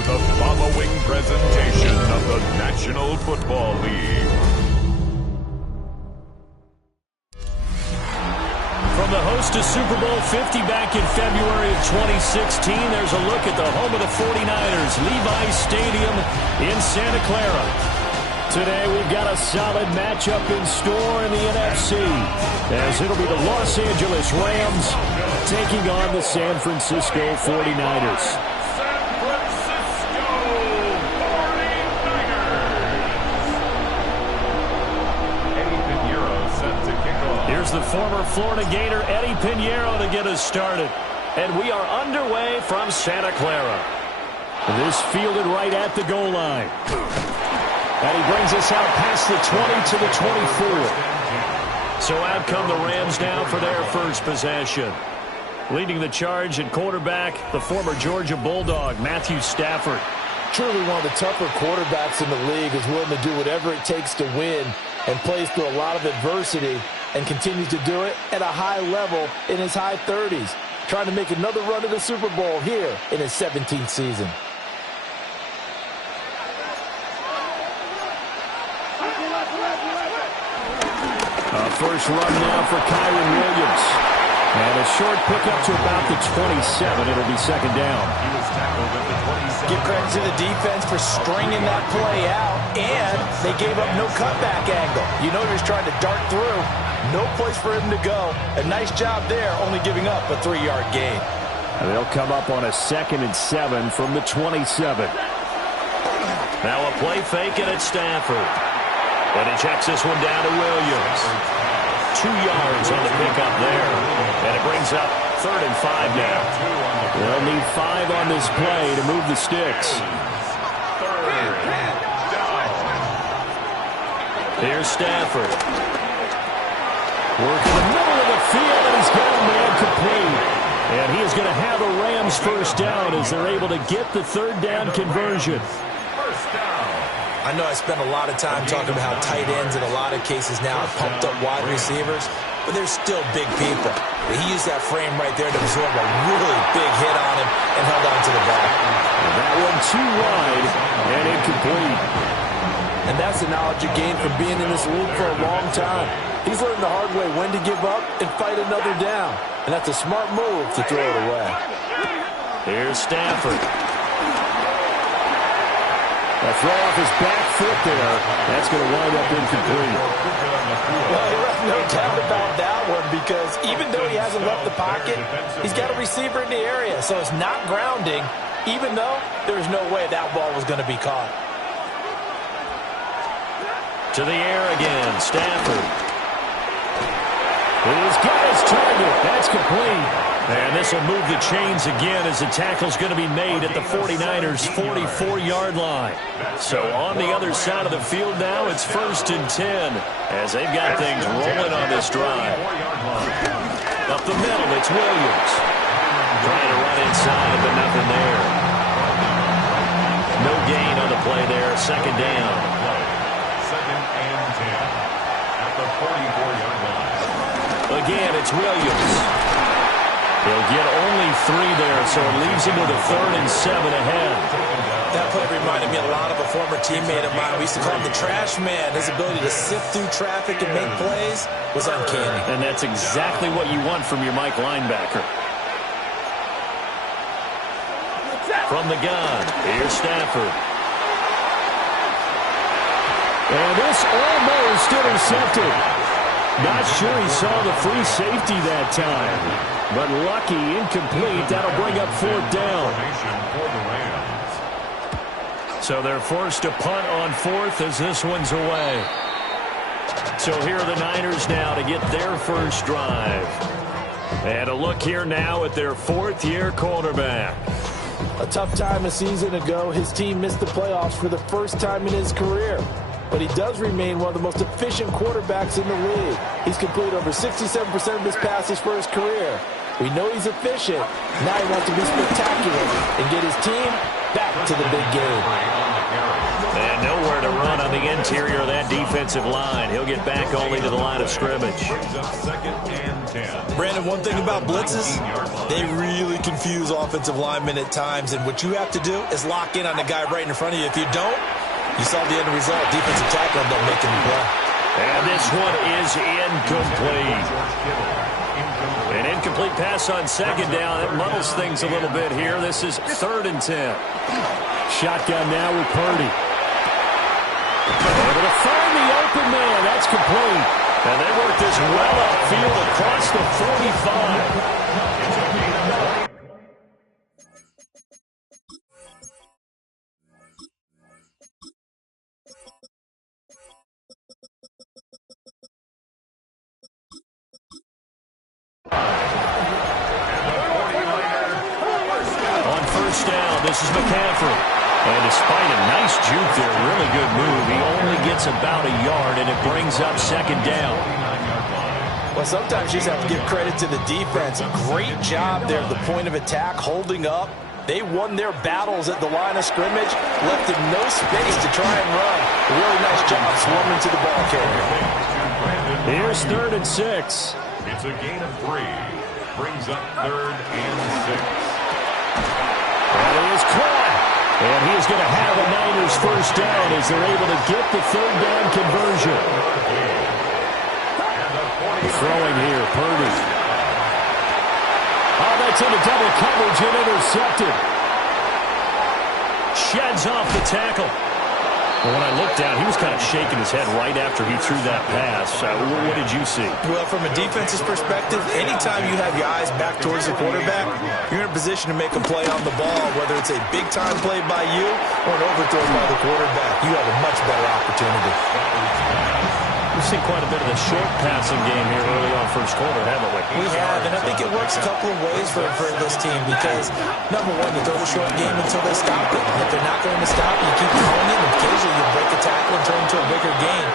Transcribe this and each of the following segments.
the following presentation of the National Football League. From the host to Super Bowl 50 back in February of 2016, there's a look at the home of the 49ers, Levi's Stadium in Santa Clara. Today we've got a solid matchup in store in the NFC, as it'll be the Los Angeles Rams taking on the San Francisco 49ers. Here's the former Florida Gator Eddie Pinheiro to get us started. And we are underway from Santa Clara. This fielded right at the goal line. And he brings us out past the 20 to the 24. So out come the Rams now for their first possession. Leading the charge at quarterback, the former Georgia Bulldog, Matthew Stafford. Truly one of the tougher quarterbacks in the league, is willing to do whatever it takes to win and plays through a lot of adversity and continues to do it at a high level in his high 30s, trying to make another run to the Super Bowl here in his 17th season. First run now for Kyron Williams. And a short pickup to about the 27. It'll be second down. Give credit to the defense for stringing that play out, and they gave up no cutback angle. You know he was trying to dart through. No place for him to go. A nice job there, only giving up a 3-yard gain. And they'll come up on a 2nd and 7 from the 27. Now a play fake, and it's Stafford. And he checks this one down to Williams. 2 yards on the pickup there. And it brings up 3rd and 5 now. They'll need 5 on this play to move the sticks. Here's Stafford. Working the middle of the field, and he's got a man complete. And he is going to have the Rams first down as they're able to get the 3rd down conversion. I know I spent a lot of time talking about how tight ends in a lot of cases now are pumped up wide receivers, but they're still big people. He used that frame right there to absorb a really big hit on him and held on to the ball. That one too wide and incomplete. And that's the knowledge you gain from being in this league for a long time. He's learned the hard way when to give up and fight another down. And that's a smart move to throw it away. Here's Stafford. A throw off his back foot there. That's going to wind up incomplete. Well, no doubt about that one, because even though he hasn't left the pocket, he's got a receiver in the area, so it's not grounding, even though there's no way that ball was going to be caught. To the air again, Stafford. He's got his target. That's complete. And this will move the chains again as the tackle's going to be made at the 49ers' 44-yard line. So on the other side of the field now, it's 1st and 10 as they've got things rolling on this drive. Up the middle, it's Williams. Trying to run inside, but nothing there. No gain on the play there. 2nd down. 2nd and 10 at the 44-yard line. Again, it's Williams. He'll get only 3 there, so it leaves him with a 3rd and 7 ahead. That play reminded me a lot of a former teammate of mine. We used to call him the trash man. His ability to sift through traffic and make plays was uncanny. And that's exactly what you want from your Mike linebacker. From the gun, here's Stafford. And this almost intercepted. Not sure he saw the free safety that time. But lucky, incomplete. That'll bring up 4th down. So they're forced to punt on 4th as this one's away. So here are the Niners now to get their first drive. And a look here now at their 4th-year quarterback. A tough time a season ago, his team missed the playoffs for the first time in his career. But he does remain one of the most efficient quarterbacks in the league. He's completed over 67% of his passes for his career. We know he's efficient. Now he wants to be spectacular and get his team back to the big game. And nowhere to run on the interior of that defensive line. He'll get back only to the line of scrimmage. Brandon, one thing about blitzes, they really confuse offensive linemen at times, and what you have to do is lock in on the guy right in front of you. If you don't, you saw the end result. Defensive tackle ended up making the play. And this one is incomplete. An incomplete pass on second down. It muddles things a little bit here. This is 3rd and 10. Shotgun now with Purdy. Able to find the open man. That's complete. And they work this well upfield across the 45. On first down, this is McCaffrey. And despite a nice juke there, really good move, he only gets about a yard, and it brings up 2nd down. Well, sometimes you just have to give credit to the defense. Great job there at the point of attack, holding up. They won their battles at the line of scrimmage, left him no space to try and run. A really nice job swarming to the ball carrier. Here's 3rd and 6. It's a gain of 3. Brings up 3rd and 6. And he is caught. And he is going to have a Niners first down as they're able to get the 3rd down conversion. Throwing here, Purdy. Oh, that's into double coverage and intercepted. Sheds off the tackle. Well, when I looked down, he was kind of shaking his head right after he threw that pass. What did you see? Well, from a defense's perspective, anytime you have your eyes back towards the quarterback, you're in a position to make a play on the ball, whether it's a big-time play by you or an overthrow by the quarterback. You have a much better opportunity. We've seen quite a bit of the short passing game here early on first quarter, haven't we? We have, and I think it works a couple of ways for this team because, number one, you throw the short game until they stop it. And if they're not going to stop, you keep throwing it, and occasionally you break a tackle and turn into a bigger game.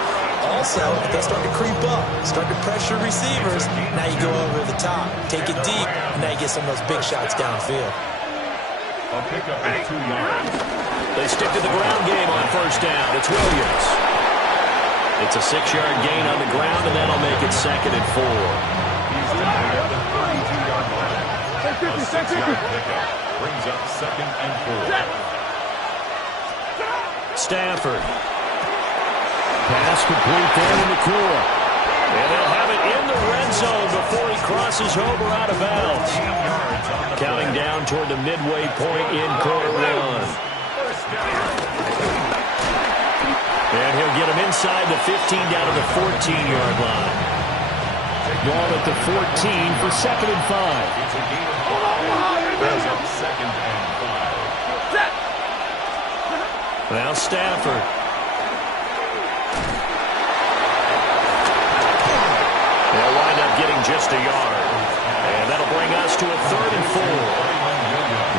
Also, if they start to creep up, start to pressure receivers, now you go over the top, take it deep, and now you get some of those big shots downfield. A pickup of 2 yards. They stick to the ground game on first down. It's Williams. It's a 6-yard gain on the ground, and that'll make it 2nd and 4. He's in there at the 32-yard line. A 6-yard pickup brings up 2nd and 4. Stafford. Pass complete there in the core. And they'll have it in the red zone before he crosses over out of bounds. Counting down toward the midway point in quarter 1. And he'll get him inside the 15 down to the 14-yard line. Ball at the 14 for 2nd and 5. It's a gain of 5. Brings up 2nd and 5. Now Stafford. They'll wind up getting just a yard. And that'll bring us to a 3rd and 4.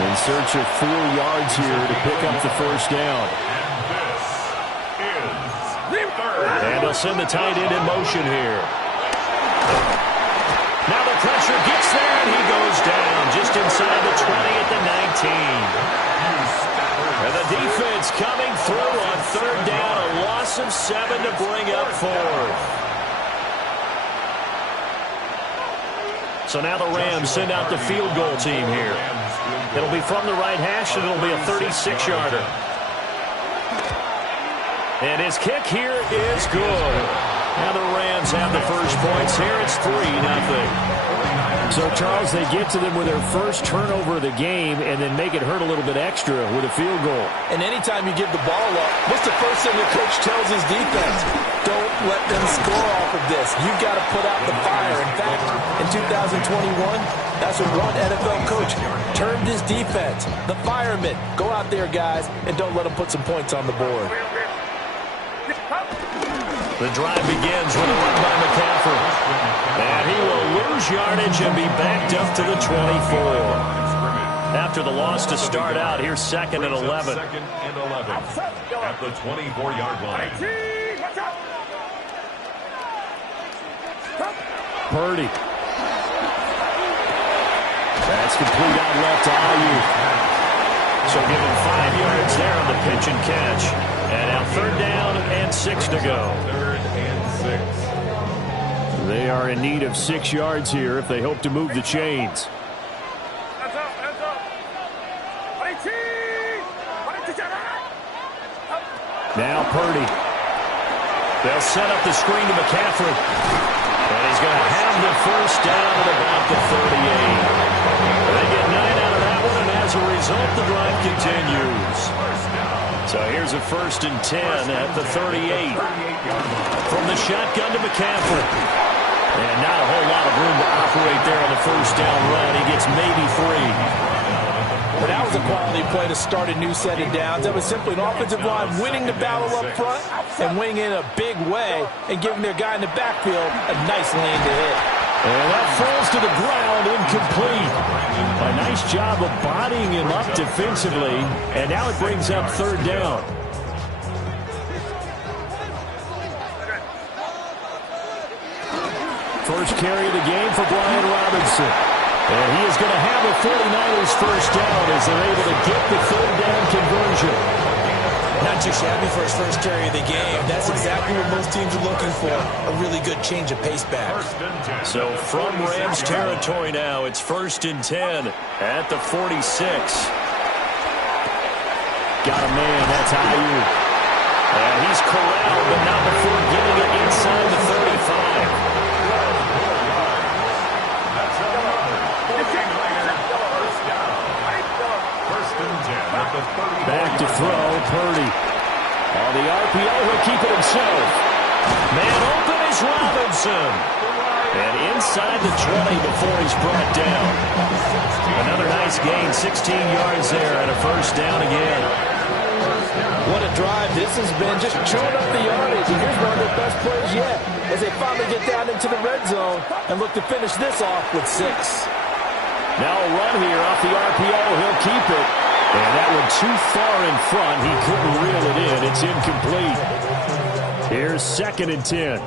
In search of 4 yards here to pick up the first down. And they'll send the tight end in motion here. Now the pressure gets there, and he goes down just inside the 20 at the 19. And the defense coming through on 3rd down, a loss of 7 to bring up 4th. So now the Rams send out the field goal team here. It'll be from the right hash, and it'll be a 36-yarder. And his kick here is good. Now the Rams have the first points here. It's 3-0. So, Charles, they get to them with their first turnover of the game and then make it hurt a little bit extra with a field goal. And anytime you give the ball up, what's the first thing the coach tells his defense? Don't let them score off of this. You've got to put out the fire. In fact, in 2021, that's what one NFL coach termed his defense. The firemen. Go out there, guys, and don't let them put some points on the board. The drive begins with a run by McCaffrey. And he will lose yardage and be backed up to the 24. After the loss to start out, here's 2nd and 11. 2nd and 11 at the 24-yard line. Purdy. That's complete out left to Ayuk. So give him 5 yards there on the pitch and catch. And now 3rd down and 6 to go. 3rd and 6. They are in need of 6 yards here if they hope to move the chains. Now Purdy. They'll set up the screen to McCaffrey. And he's going to have the first down at about the 38. They get 9 out of that one, and as a result, the drive continues. So here's a 1st and 10 at the 38. From the shotgun to McCaffrey. And not a whole lot of room to operate there on the first down run. He gets maybe 3. But that was a quality play to start a new set of downs. That was simply an offensive line winning the battle up front and winning in a big way and giving their guy in the backfield a nice lane to hit. And that falls to the ground, incomplete. A nice job of bodying him up defensively, and now it brings up 3rd down. First carry of the game for Brian Robinson. And he is going to have a 49ers first down as they're able to get the 3rd down conversion. Not too shabby for his first carry of the game. That's exactly what most teams are looking for, a really good change of pace back. So from Rams territory now, it's 1st and 10 at the 46. Got a man, that's Ayuk. And he's corralled, but not before getting it inside the 35. Back to throw, Purdy. On the RPO, he'll keep it himself. Man open is Robinson. And inside the 20 before he's brought down. Another nice gain, 16 yards there, and a first down again. What a drive this has been, just chewing up the yardage. And here's one of their best plays yet as they finally get down into the red zone and look to finish this off with 6. Now a run here off the RPO. He'll keep it. And that one too far in front. He couldn't reel it in. It's incomplete. Here's 2nd and 10.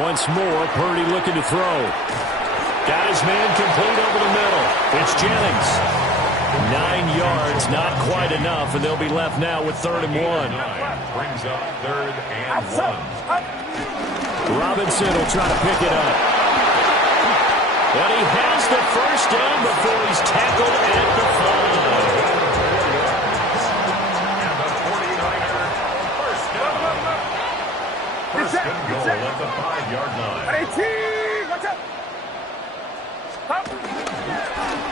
Once more, Purdy looking to throw. Got his man complete over the middle. It's Jennings. 9 yards, not quite enough, and they'll be left now with 3rd and 1. Brings up 3rd and 1. Robinson will try to pick it up. And he has the first down before he's tackled at the 5. And the 49er first down. First and goal at the 5-yard line.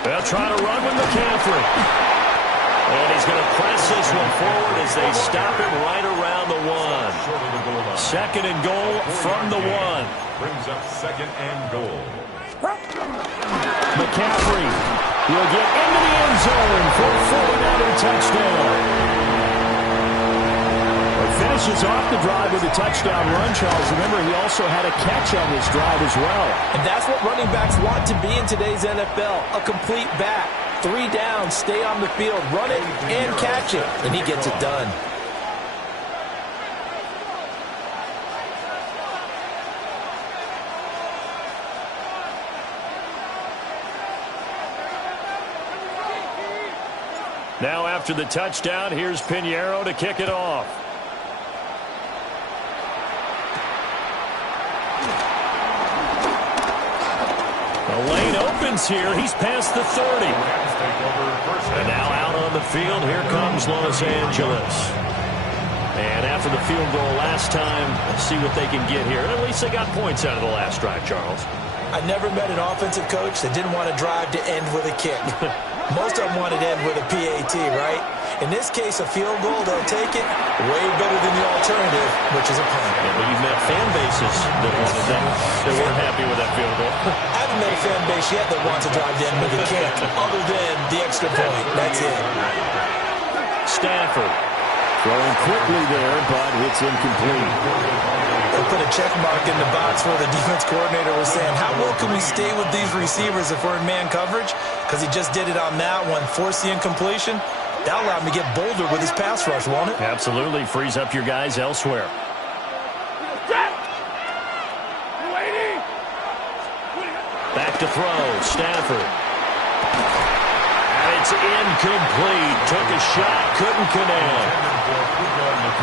They'll try to run with McCaffrey. And he's going to press this one forward as they stop him right around the 1. 2nd and goal from the 1. Brings up 2nd and goal. McCaffrey will get into the end zone for a 49er touchdown. He finishes off the drive with a touchdown run, Charles. Remember, he also had a catch on this drive as well. And that's what running backs want to be in today's NFL, a complete back. 3 downs, stay on the field, run it and catch it, and he gets it done. Now after the touchdown, here's Pinheiro to kick it off. The lane opens here. He's past the 30. And now out on the field, here comes Los Angeles. And after the field goal last time, let's see what they can get here. At least they got points out of the last drive, Charles. I never met an offensive coach that didn't want to drive to end with a kick. Most of them wanted to end with a PAT, right? In this case, a field goal, they'll take it way better than the alternative, which is a punt. Yeah, but you've met fan bases that wanted that, that weren't happy with that field goal. I haven't met a fan base yet that wants to drive to end with a kick, other than the extra point. That's it. Stafford throwing quickly there, but it's incomplete. They put a check mark in the box where the defense coordinator was saying, how well can we stay with these receivers if we're in man coverage? Because he just did it on that one, forced the incompletion. That allowed him to get bolder with his pass rush, won't it? Absolutely. Frees up your guys elsewhere. Back to throw. Stafford. And he it's incomplete. Took a shot, couldn't connect.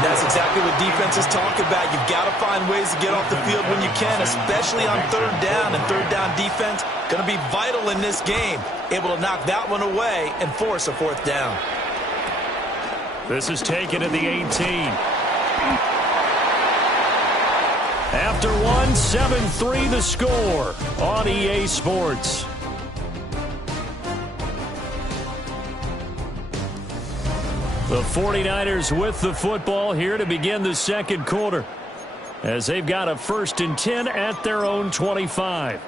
That's exactly what defenses talk about. You've got to find ways to get off the field when you can, especially on third down. And third down defense going to be vital in this game. Able to knock that one away and force a fourth down. This is taken at the 18. After one, 7-3 the score on EA Sports. The 49ers with the football here to begin the second quarter, as they've got a 1st and 10 at their own 25.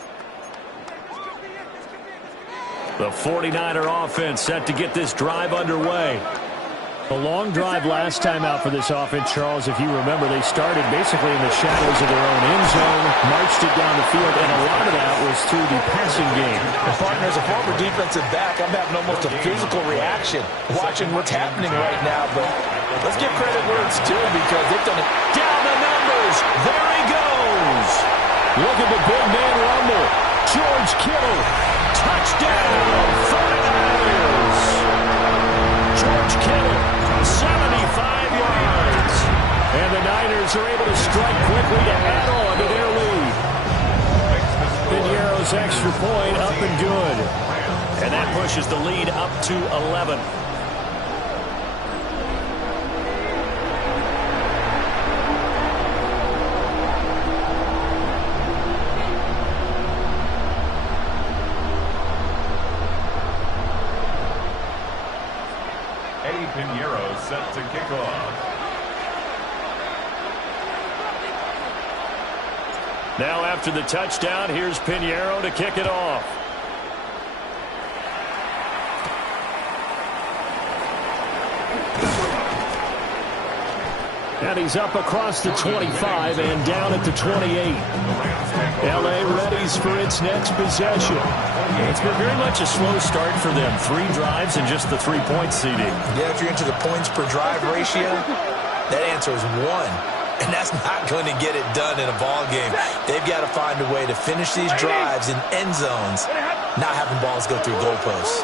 The 49er offense set to get this drive underway. A long drive last time out for this offense, Charles. If you remember, they started basically in the shadows of their own end zone, marched it down the field, and a lot of that was through the passing game. And partner, as a former defensive back, I'm having almost a physical reaction watching what's happening right now. But let's give credit where it's due, because they've done it. Down the numbers. There he goes. Look at the big man rumble. George Kittle. Touchdown. 49ers. George Kittle. 75 yards. And the Niners are able to strike quickly to add on to their lead. Piñeiro's extra point up and good. And that pushes the lead up to 11. Piñeiro set to kick off. Now after the touchdown, here's Piñeiro to kick it off. And he's up across the 25 and down at the 28. L.A. readies for its next possession. It's been very much a slow start for them. 3 drives and just the 3-point CD. Yeah, if you're into the points per drive ratio, that answer is 1. And that's not going to get it done in a ball game. They've got to find a way to finish these drives in end zones, not having balls go through goalposts.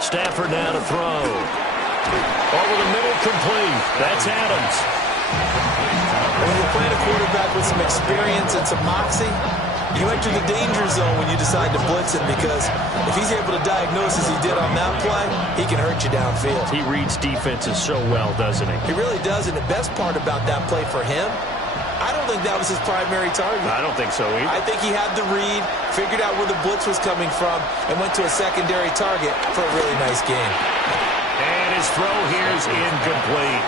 Stafford now to throw. Over the middle, complete. That's Adams. When you're playing a quarterback with some experience and some moxie, you enter the danger zone when you decide to blitz him, because if he's able to diagnose as he did on that play, he can hurt you downfield. He reads defenses so well, doesn't he? He really does, and the best part about that play for him, I don't think that was his primary target. I don't think so either. I think he had the read, figured out where the blitz was coming from, and went to a secondary target for a really nice game. And his throw here is incomplete.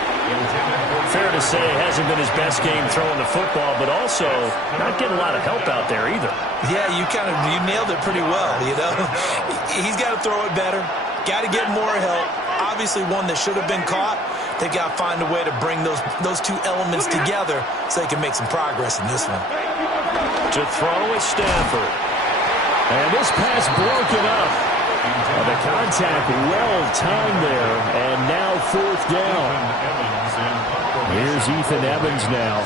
Fair to say it hasn't been his best game throwing the football, but also not getting a lot of help out there either. Yeah, you nailed it pretty well, you know. He's got to throw it better, got to get more help. Obviously one that should have been caught. They've got to find a way to bring those two elements together so they can make some progress in this one. To throw is Stafford. And this pass broken up. The contact well timed there, and now 4th down. Here's Ethan Evans now.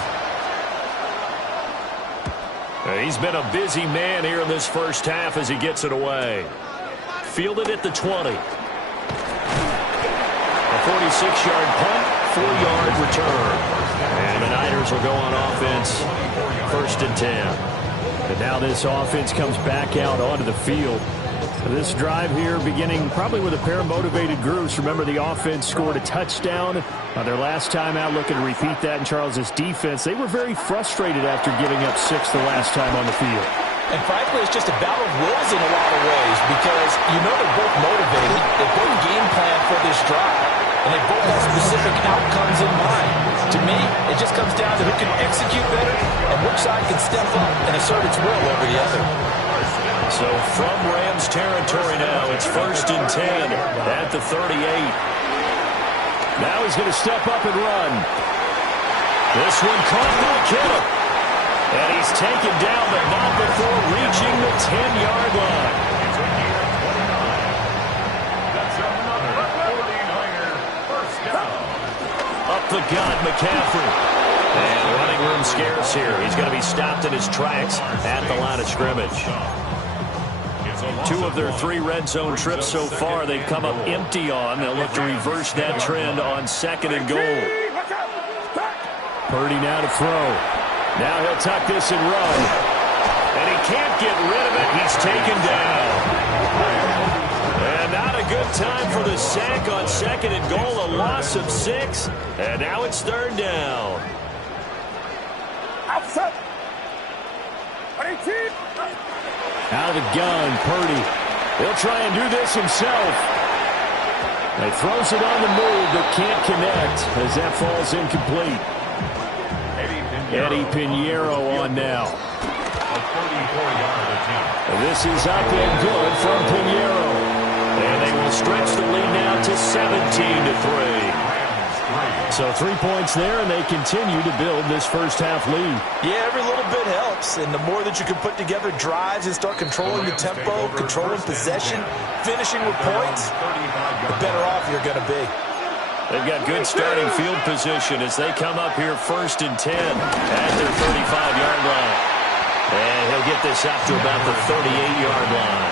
He's been a busy man here in this first half as he gets it away. Fielded at the 20. A 46-yard punt, 4-yard return. And the Niners will go on offense, 1st and 10. And now this offense comes back out onto the field. This drive here beginning probably with a pair of motivated groups. Remember, the offense scored a touchdown on their last time out, looking to repeat that in Charles's defense. They were very frustrated after giving up 6 the last time on the field. And frankly, it's just a battle of wills in a lot of ways, because you know they're both motivated. They both game plan for this drive, and they both have specific outcomes in mind. To me, it just comes down to who can execute better and which side can step up and assert its will over the other. So from Rams territory now, it's 1st and 10 at the 38. Now he's going to step up and run. This one caught by Kittle. And he's taken down, but not before reaching the 10-yard line. That's another 49er first down. Up the gut, McCaffrey. And running room scarce here. He's going to be stopped in his tracks at the line of scrimmage. 2 of their 3 red zone trips so far, they've come up empty on. They'll look to reverse that trend on 2nd and goal. Purdy now to throw. Now he'll tuck this and run. And he can't get rid of it. He's taken down. And not a good time for the sack on 2nd and goal. A loss of 6. And now it's 3rd down. Outside. Out of the gun, Purdy. He'll try and do this himself. He throws it on the move, but can't connect as that falls incomplete. Eddie Pinheiro on now. This is up and good from Pinheiro. And they will stretch the lead now to 17-3. So 3 points there, and they continue to build this first half lead. Yeah, every little bit helps, and the more that you can put together drives and start controlling the tempo, controlling possession, finishing with points, the better off you're going to be. They've got good starting field position as they come up here 1st and 10 at their 35-yard line. And he'll get this up to about the 38-yard line.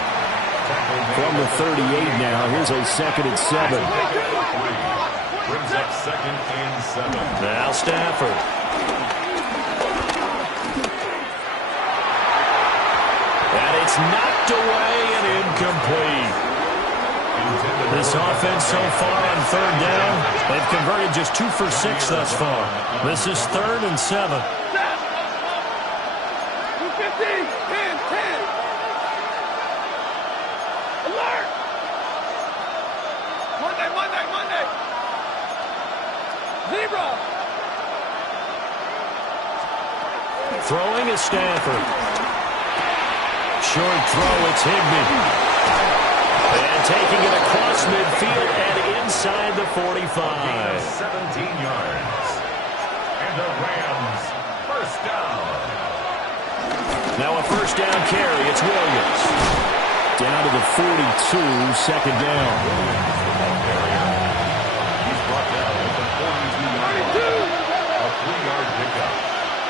From the 38 now, here's a 2nd and 7. Brings up 2nd and 7. Now Stafford. And it's knocked away and incomplete. This offense so far on 3rd down, they've converted just 2 for 6 thus far. This is 3rd and 7. 250, 10, 10. Alert! Monday. Zebra! Throwing is Stafford. Short throw, it's Higbee. And taking it across midfield and inside the 45. 17 yards. And the Rams, first down. Now a first down carry, it's Williams. Down to the 42, 2nd down. He's brought down at the 42-yard line. A 3-yard pickup.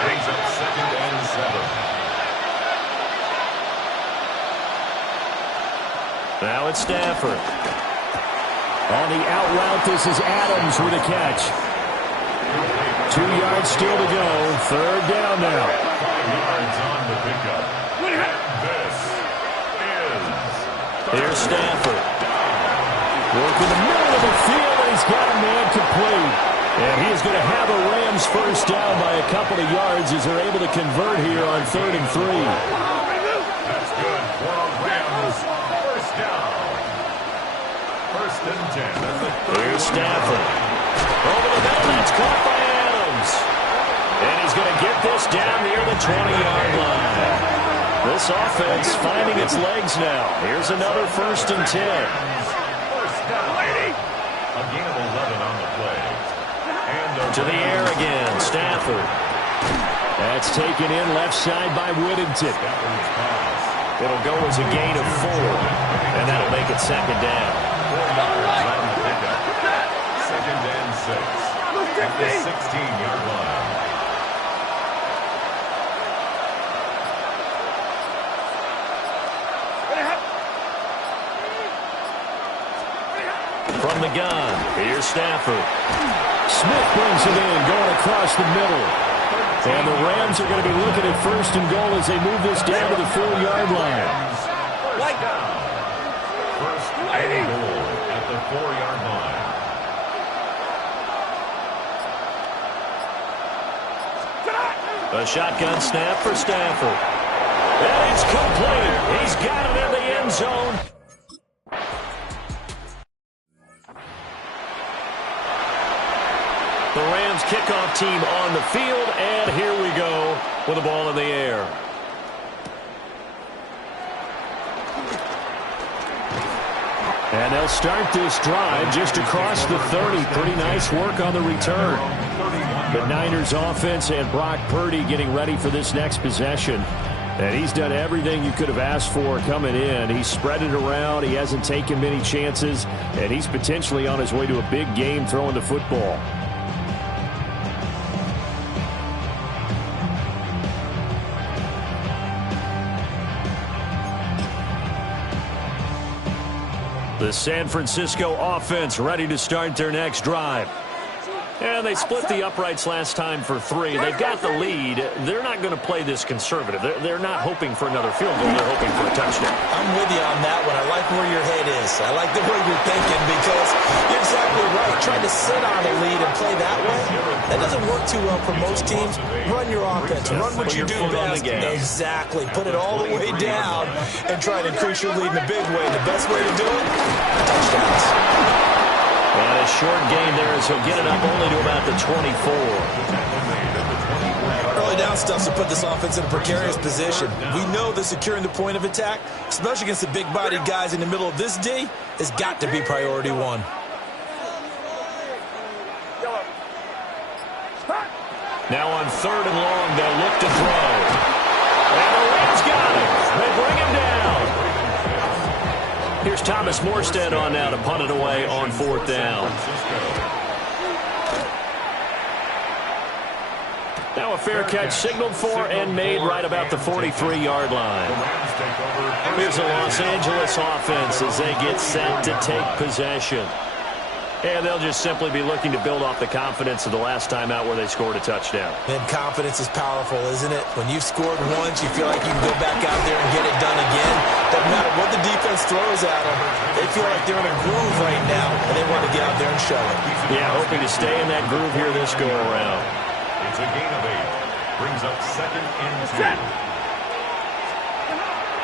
Brings up 2nd and 7. Now it's Stafford. On the out route, this is Adams with a catch. 2 yards still to go. 3rd down now. 5 yards on the pickup. And this is... Here's Stafford. Working the middle of the field, and he's got a man complete. And he is going to have a Rams first down by a couple of yards as they're able to convert here on 3rd and 3. That's good for a Rams first down. 1st and 10. That's a Here's Stafford. Over the middle, that's caught by Adams. And he's going to get this down near the 20-yard line. This offense finding its legs now. Here's another 1st and 10. First down. A gain of 11 on the play. And To the air again, Stafford. That's taken in left side by Whittington. It'll go as a gain of 4, and that'll make it 2nd down. 2nd and 6. At the 16-yard line. From the gun, here's Stafford. Smith brings it in, going across the middle. And the Rams are going to be looking at 1st and goal as they move this down to the 4-yard line. First down. 1st and goal at the 4-yard line. A shotgun snap for Stafford. And it's complete. He's got it in the end zone. The Rams kickoff team on the field, and here we go with the ball in the air. And they'll start this drive just across the 30. Pretty nice work on the return. The Niners offense and Brock Purdy getting ready for this next possession. And he's done everything you could have asked for coming in. He's spread it around. He hasn't taken many chances. And he's potentially on his way to a big game throwing the football. The San Francisco offense ready to start their next drive. And they split the uprights last time for 3. They've got the lead. They're not going to play this conservative. They're not hoping for another field goal. They're hoping for a touchdown. I'm with you on that one. I like where your head is. I like the way you're thinking because you're exactly right. Trying to sit on a lead and play that way, that doesn't work too well for most teams. Run your offense. Run what you do best. Exactly. Put it all the way down and try to increase your lead in a big way. The best way to do it, touchdowns. And a short gain there as he'll get it up only to about the 24. Early down stuff to put this offense in a precarious position. We know that securing the point of attack, especially against the big-bodied guys in the middle of this D, has got to be priority one. Now on 3rd and long, they'll look to throw. And the Rams got him. They bring him down. Here's Thomas Morstead on now to punt it away on 4th down. Now a fair catch signaled for and made right about the 43-yard line. Here's the Los Angeles offense as they get set to take possession. And they'll just simply be looking to build off the confidence of the last time out where they scored a touchdown. And confidence is powerful, isn't it? When you've scored once, you feel like you can go back out there and get it done again. Doesn't matter what the defense throws at them. They feel like they're in a groove right now, and they want to get out there and show it. Yeah, hoping to stay in that groove here this go-around. It's a gain of 8. Brings up 2nd and 2.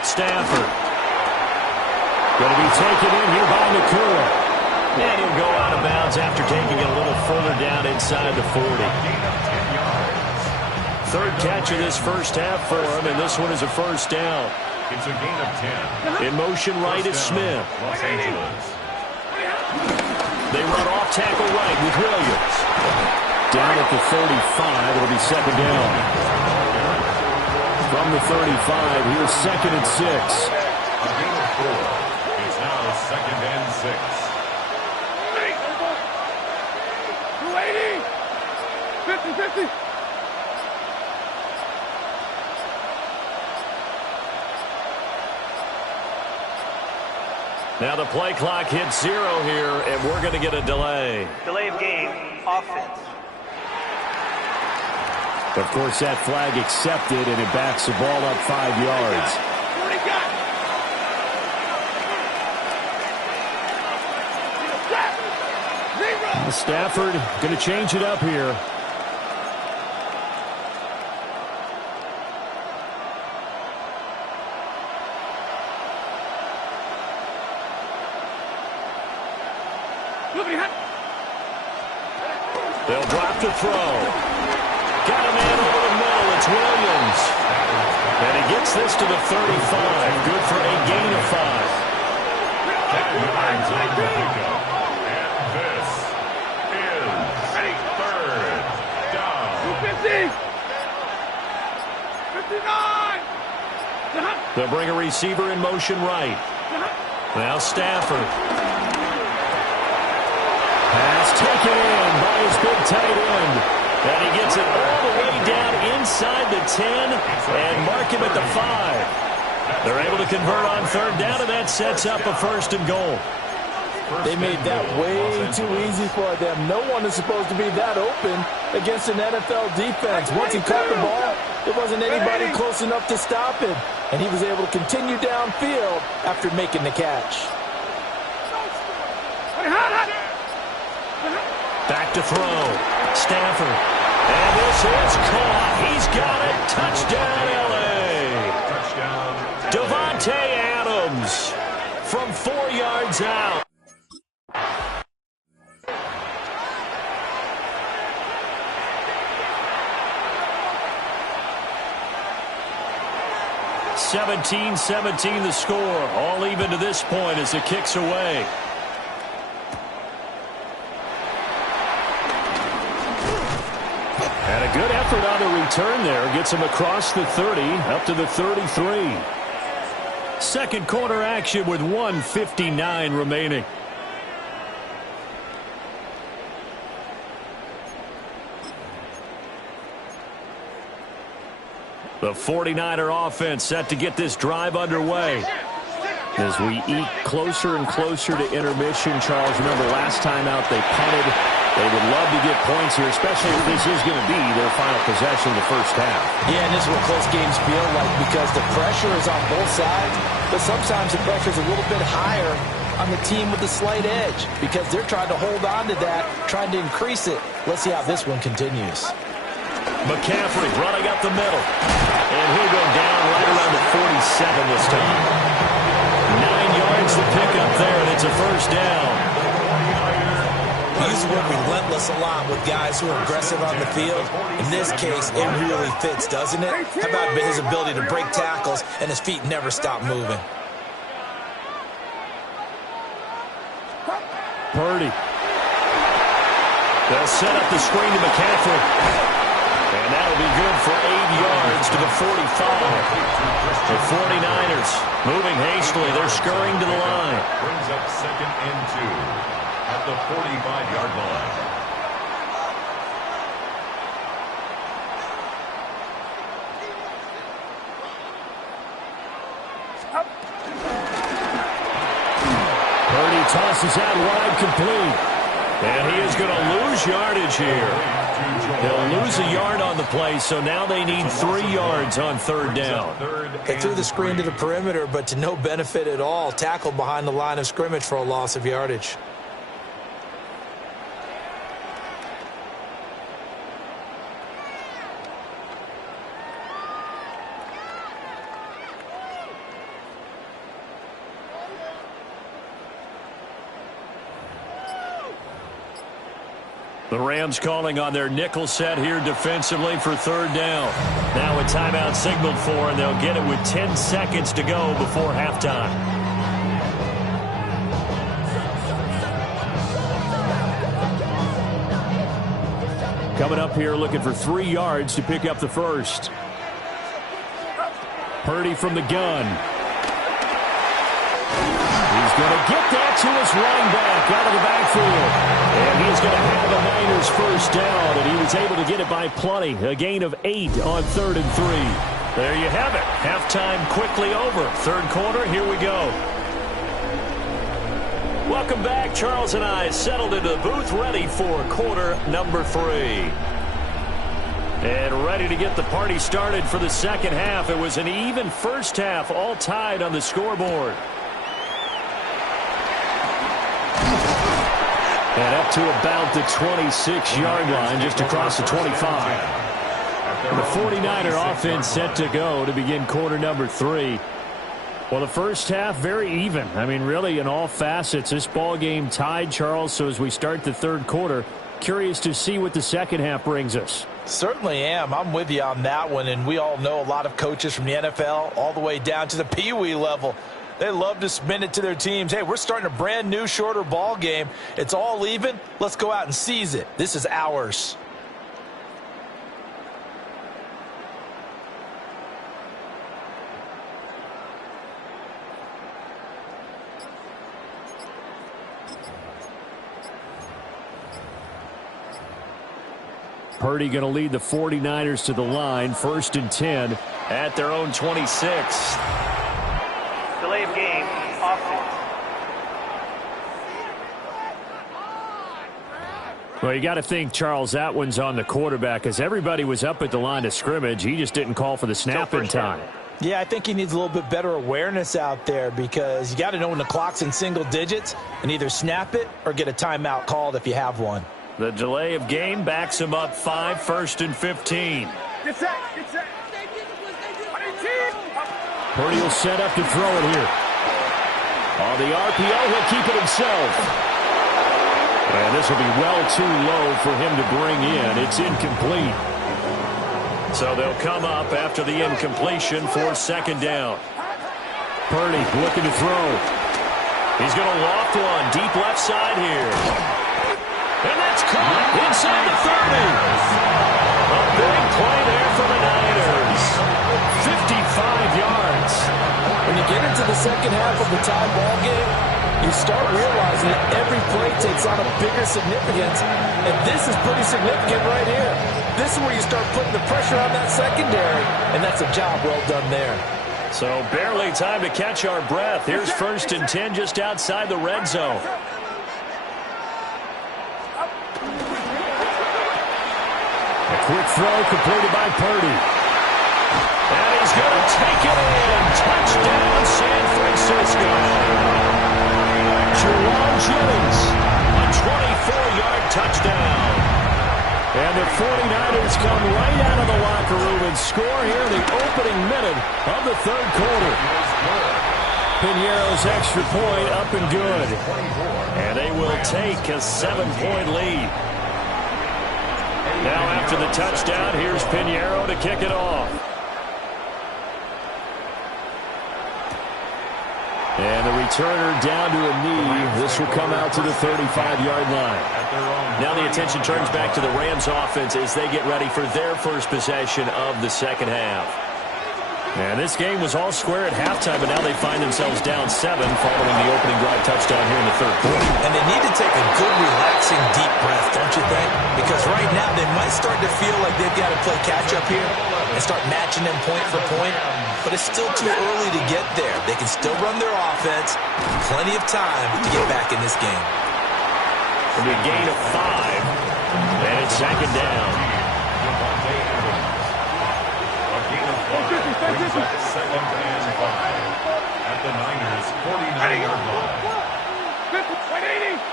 Stafford. Going to be taken in here by Nakua. And he'll go out of bounds after taking it a little further down inside the 40. 3rd catch of this first half for him, and this one is a first down. It's a gain of 10. In motion right is Smith. Los Angeles. They run off tackle right with Williams. Down at the 35, it'll be 2nd down. From the 35, here's 2nd and 6. A gain of 4. It's now 2nd and 6. 50. Now the play clock hits 0 here, and we're going to get a delay. Delay of game, offense. Of course, that flag accepted, and it backs the ball up 5 yards. Stafford going to change it up here. They'll drop to throw. Got a man over the middle. It's Williams. And he gets this to the 35. Good for a gain of 5. And this is 3rd down. 59. They'll bring a receiver in motion right. Now Stafford. Pass taken in by his big tight end. And he gets it all the way down inside the 10 and mark him at the 5. They're able to convert on 3rd down, and that sets up a 1st and goal. They made that way too easy for them. No one is supposed to be that open against an NFL defense. Once he caught the ball, there wasn't anybody close enough to stop him. And he was able to continue downfield after making the catch. Back to throw. Stafford. And this is caught. He's got it. Touchdown, L.A. Touchdown. Davante Adams from 4 yards out. (17-17) the score. All even to this point as the kick's away. And a good effort on the return there. Gets him across the 30, up to the 33. Second quarter action with 1:59 remaining. The 49er offense set to get this drive underway. As we eke closer and closer to intermission, Charles, remember last time out they punted. They would love to get points here, especially if this is going to be their final possession of the first half. Yeah, and this is what close games feel like because the pressure is on both sides, but sometimes the pressure is a little bit higher on the team with the slight edge because they're trying to hold on to that, trying to increase it. Let's see how this one continues. McCaffrey running up the middle. And he'll go down right around the 47 this time. 9 yards to pick up there, and it's a first down. We use the word relentless a lot with guys who are aggressive on the field. In this case, it really fits, doesn't it? How about his ability to break tackles and his feet never stop moving? Purdy. They'll set up the screen to McCaffrey. And that'll be good for 8 yards to the 45. The 49ers moving hastily. They're scurrying to the line. Brings up 2nd and 2 at the 45-yard line. Purdy tosses out wide, complete. And he is going to lose yardage here. They'll lose a yard on the play, so now they need 3 yards on third down. They threw the screen to the perimeter, but to no benefit at all. Tackled behind the line of scrimmage for a loss of yardage. The Rams calling on their nickel set here defensively for third down. Now a timeout signaled for, and they'll get it with 10 seconds to go before halftime. Coming up here looking for 3 yards to pick up the first. Purdy from the gun. He's going to get that to his running back out of the backfield. And he's going to have the Niners first down, and he was able to get it by plenty. A gain of 8 on 3rd and 3. There you have it. Halftime quickly over. Third quarter, here we go. Welcome back. Charles and I settled into the booth, ready for quarter number 3. And ready to get the party started for the second half. It was an even first half, all tied on the scoreboard. And up to about the 26-yard line, just across the 25. The 49er offense set to go to begin quarter number 3. Well, the first half, very even. I mean, really, in all facets, this ball game tied, Charles. So as we start the third quarter, curious to see what the second half brings us. Certainly am. I'm with you on that one. And we all know a lot of coaches from the NFL all the way down to the Pee Wee level. They love to spin it to their teams. Hey, we're starting a brand new, shorter ball game. It's all even. Let's go out and seize it. This is ours. Purdy going to lead the 49ers to the line. 1st and 10 at their own 26. Delay of game, offense. Well, you got to think, Charles, that one's on the quarterback because everybody was up at the line of scrimmage. He just didn't call for the snap in time. Yeah, I think he needs a little bit better awareness out there because you got to know when the clock's in single digits and either snap it or get a timeout called if you have one. The delay of game backs him up 5, 1st and 15. Get set, get set. Purdy will set up to throw it here. On the RPO, he'll keep it himself. And this will be well too low for him to bring in. It's incomplete. So they'll come up after the incompletion for 2nd down. Purdy looking to throw. He's going to loft one deep left side here. And that's caught inside the 30. A big play there for the Niners. 55 yards. When you get into the second half of the tie ball game, you start realizing that every play takes on a bigger significance, and this is pretty significant right here. This is where you start putting the pressure on that secondary, and that's a job well done there. So barely time to catch our breath. Here's 1st and 10 just outside the red zone. A quick throw completed by Purdy. And he's going to take it in. Touchdown, San Francisco. Jerron Jennings, a 24-yard touchdown. And the 49ers come right out of the locker room and score here in the opening minute of the 3rd quarter. Piñeiro's extra point up and good. And they will take a 7-point lead. Now after the touchdown, here's Piñeiro to kick it off. And the returner down to a knee. This will come out to the 35-yard line. Now the attention turns back to the Rams offense as they get ready for their first possession of the second half. And this game was all square at halftime, but now they find themselves down 7 following the opening drive touchdown here in the 3rd quarter. And they need to take a good, relaxing, deep breath, don't you think? Because right now they might start to feel like they've got to play catch-up here and start matching them point for point. But it's still too early to get there. They can still run their offense. Plenty of time to get back in this game. It'll be a gain of 5. And it's 2nd down. A gain of 5 brings up 2nd and 5 at the Niners' 49-yard line. 180.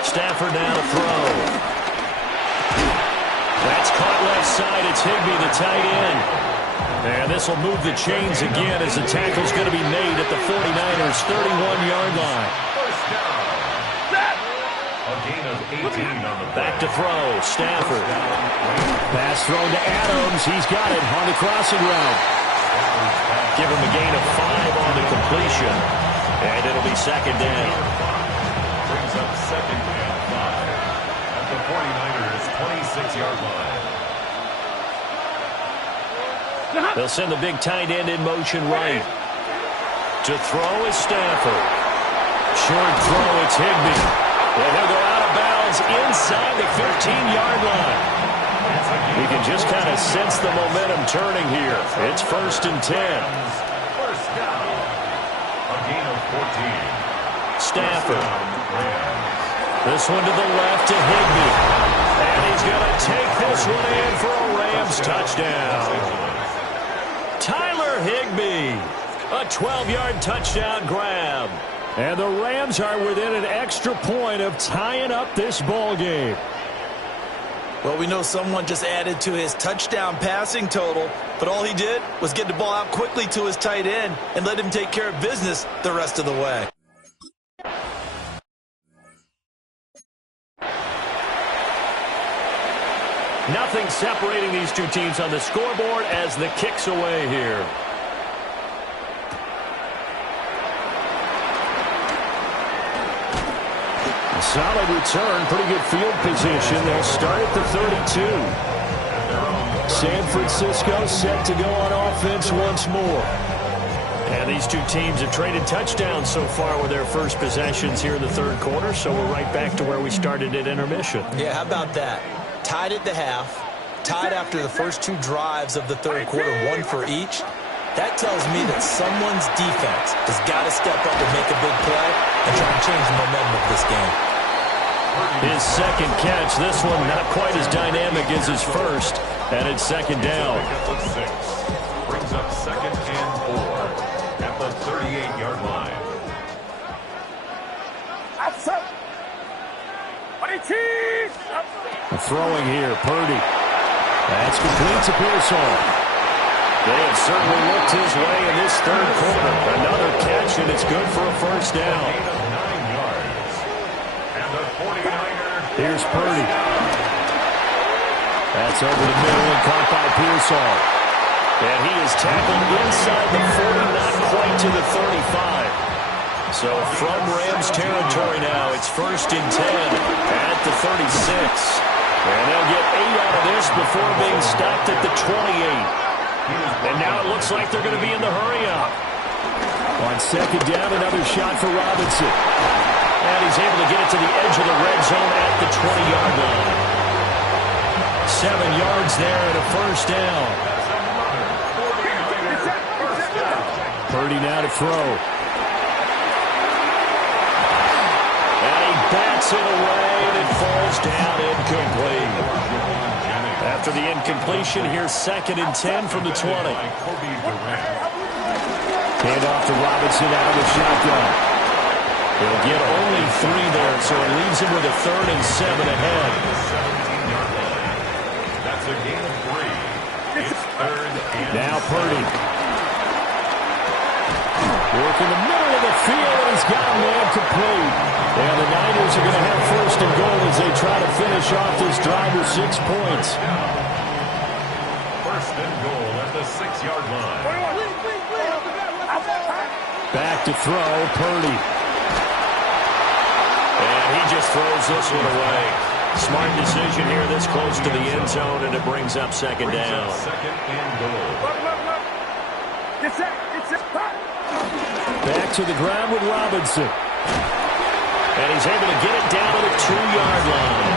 Stafford now to throw. That's caught left side. It's Higbee, the tight end. And this will move the chains again as the tackle's going to be made at the 49ers' 31-yard line. First down. A gain of 18 on the Back to throw. Stafford. Pass thrown to Adams. He's got it on the crossing route. Give him a gain of 5 on the completion. And it'll be 2nd down. Brings up 2nd and 5 at the 49ers' 26-yard line. They'll send the big tight end in motion right. To throw is Stafford. Short throw, it's Higbee. And he'll go out of bounds inside the 15-yard line. You can just kind of sense the momentum turning here. It's 1st and 10. First down. A gain of 14. Stafford. This one to the left to Higbee. And he's going to take this one in for a Rams touchdown. Tyler Higbee, a 12-yard touchdown grab. And the Rams are within an extra point of tying up this ball game. Well, we know someone just added to his touchdown passing total, but all he did was get the ball out quickly to his tight end and let him take care of business the rest of the way. Nothing separating these two teams on the scoreboard as the kick's away here. A solid return, pretty good field position. They'll start at the 32. San Francisco set to go on offense once more. And these two teams have traded touchdowns so far with their first possessions here in the 3rd quarter, so we're right back to where we started at intermission. Yeah, how about that? Tied at the half, tied after the first 2 drives of the 3rd quarter, 1 for each. That tells me that someone's defense has got to step up and make a big play and try and change the momentum of this game. His 2nd catch, this one not quite as dynamic as his first, and it's 2nd down. Brings up 2nd and 4 at the 38-yard line. Throwing here, Purdy. That's complete to Pearsall. They have certainly looked his way in this 3rd quarter. Another catch, and it's good for a first down. Here's Purdy. That's over the middle and caught by Pearsall. And he is tackled inside the 40, not quite to the 35. So from Rams territory now, it's 1st and 10 at the 36. And they'll get 8 out of this before being stopped at the 28. And now it looks like they're going to be in the hurry-up. On 2nd down, another shot for Robinson. And he's able to get it to the edge of the red zone at the 20-yard line. 7 yards there and a first down. Purdy now to throw. And he bats it away, and it falls down incomplete. After the incompletion, here's 2nd and 10 from the 20. Hand off to Robinson out of the shotgun. He'll get only 3 there, so it leaves him with a 3rd and 7 ahead. That's a gain of 3. It's 3rd and now Purdy. Work in the middle of the field, and he's got a man complete. And the Niners are going to have 1st and goal as they try to finish off this drive with 6 points. 1st and goal at the 6-yard line. Back to throw, Purdy. And he just throws this one away. Smart decision here this close to the end zone, and it brings up 2nd down. 2nd and goal. Back to the ground with Robinson. And he's able to get it down to the 2-yard line.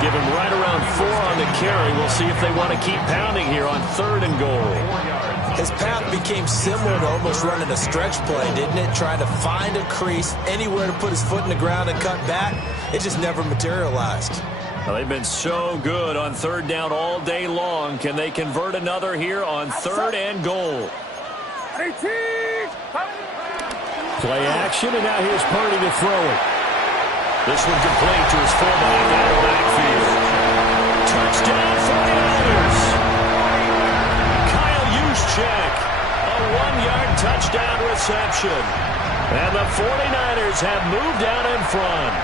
Give him right around 4 on the carry. We'll see if they want to keep pounding here on 3rd and goal. His path became similar to almost running a stretch play, didn't it? Trying to find a crease, anywhere to put his foot in the ground and cut back. It just never materialized. Well, they've been so good on 3rd down all day long. Can they convert another here on 3rd and goal? Play action, and now here's Purdy to throw it. This one complete to his fullback out of backfield. Touchdown 49ers. Kyle Juszczyk, a 1-yard touchdown reception. And the 49ers have moved out in front.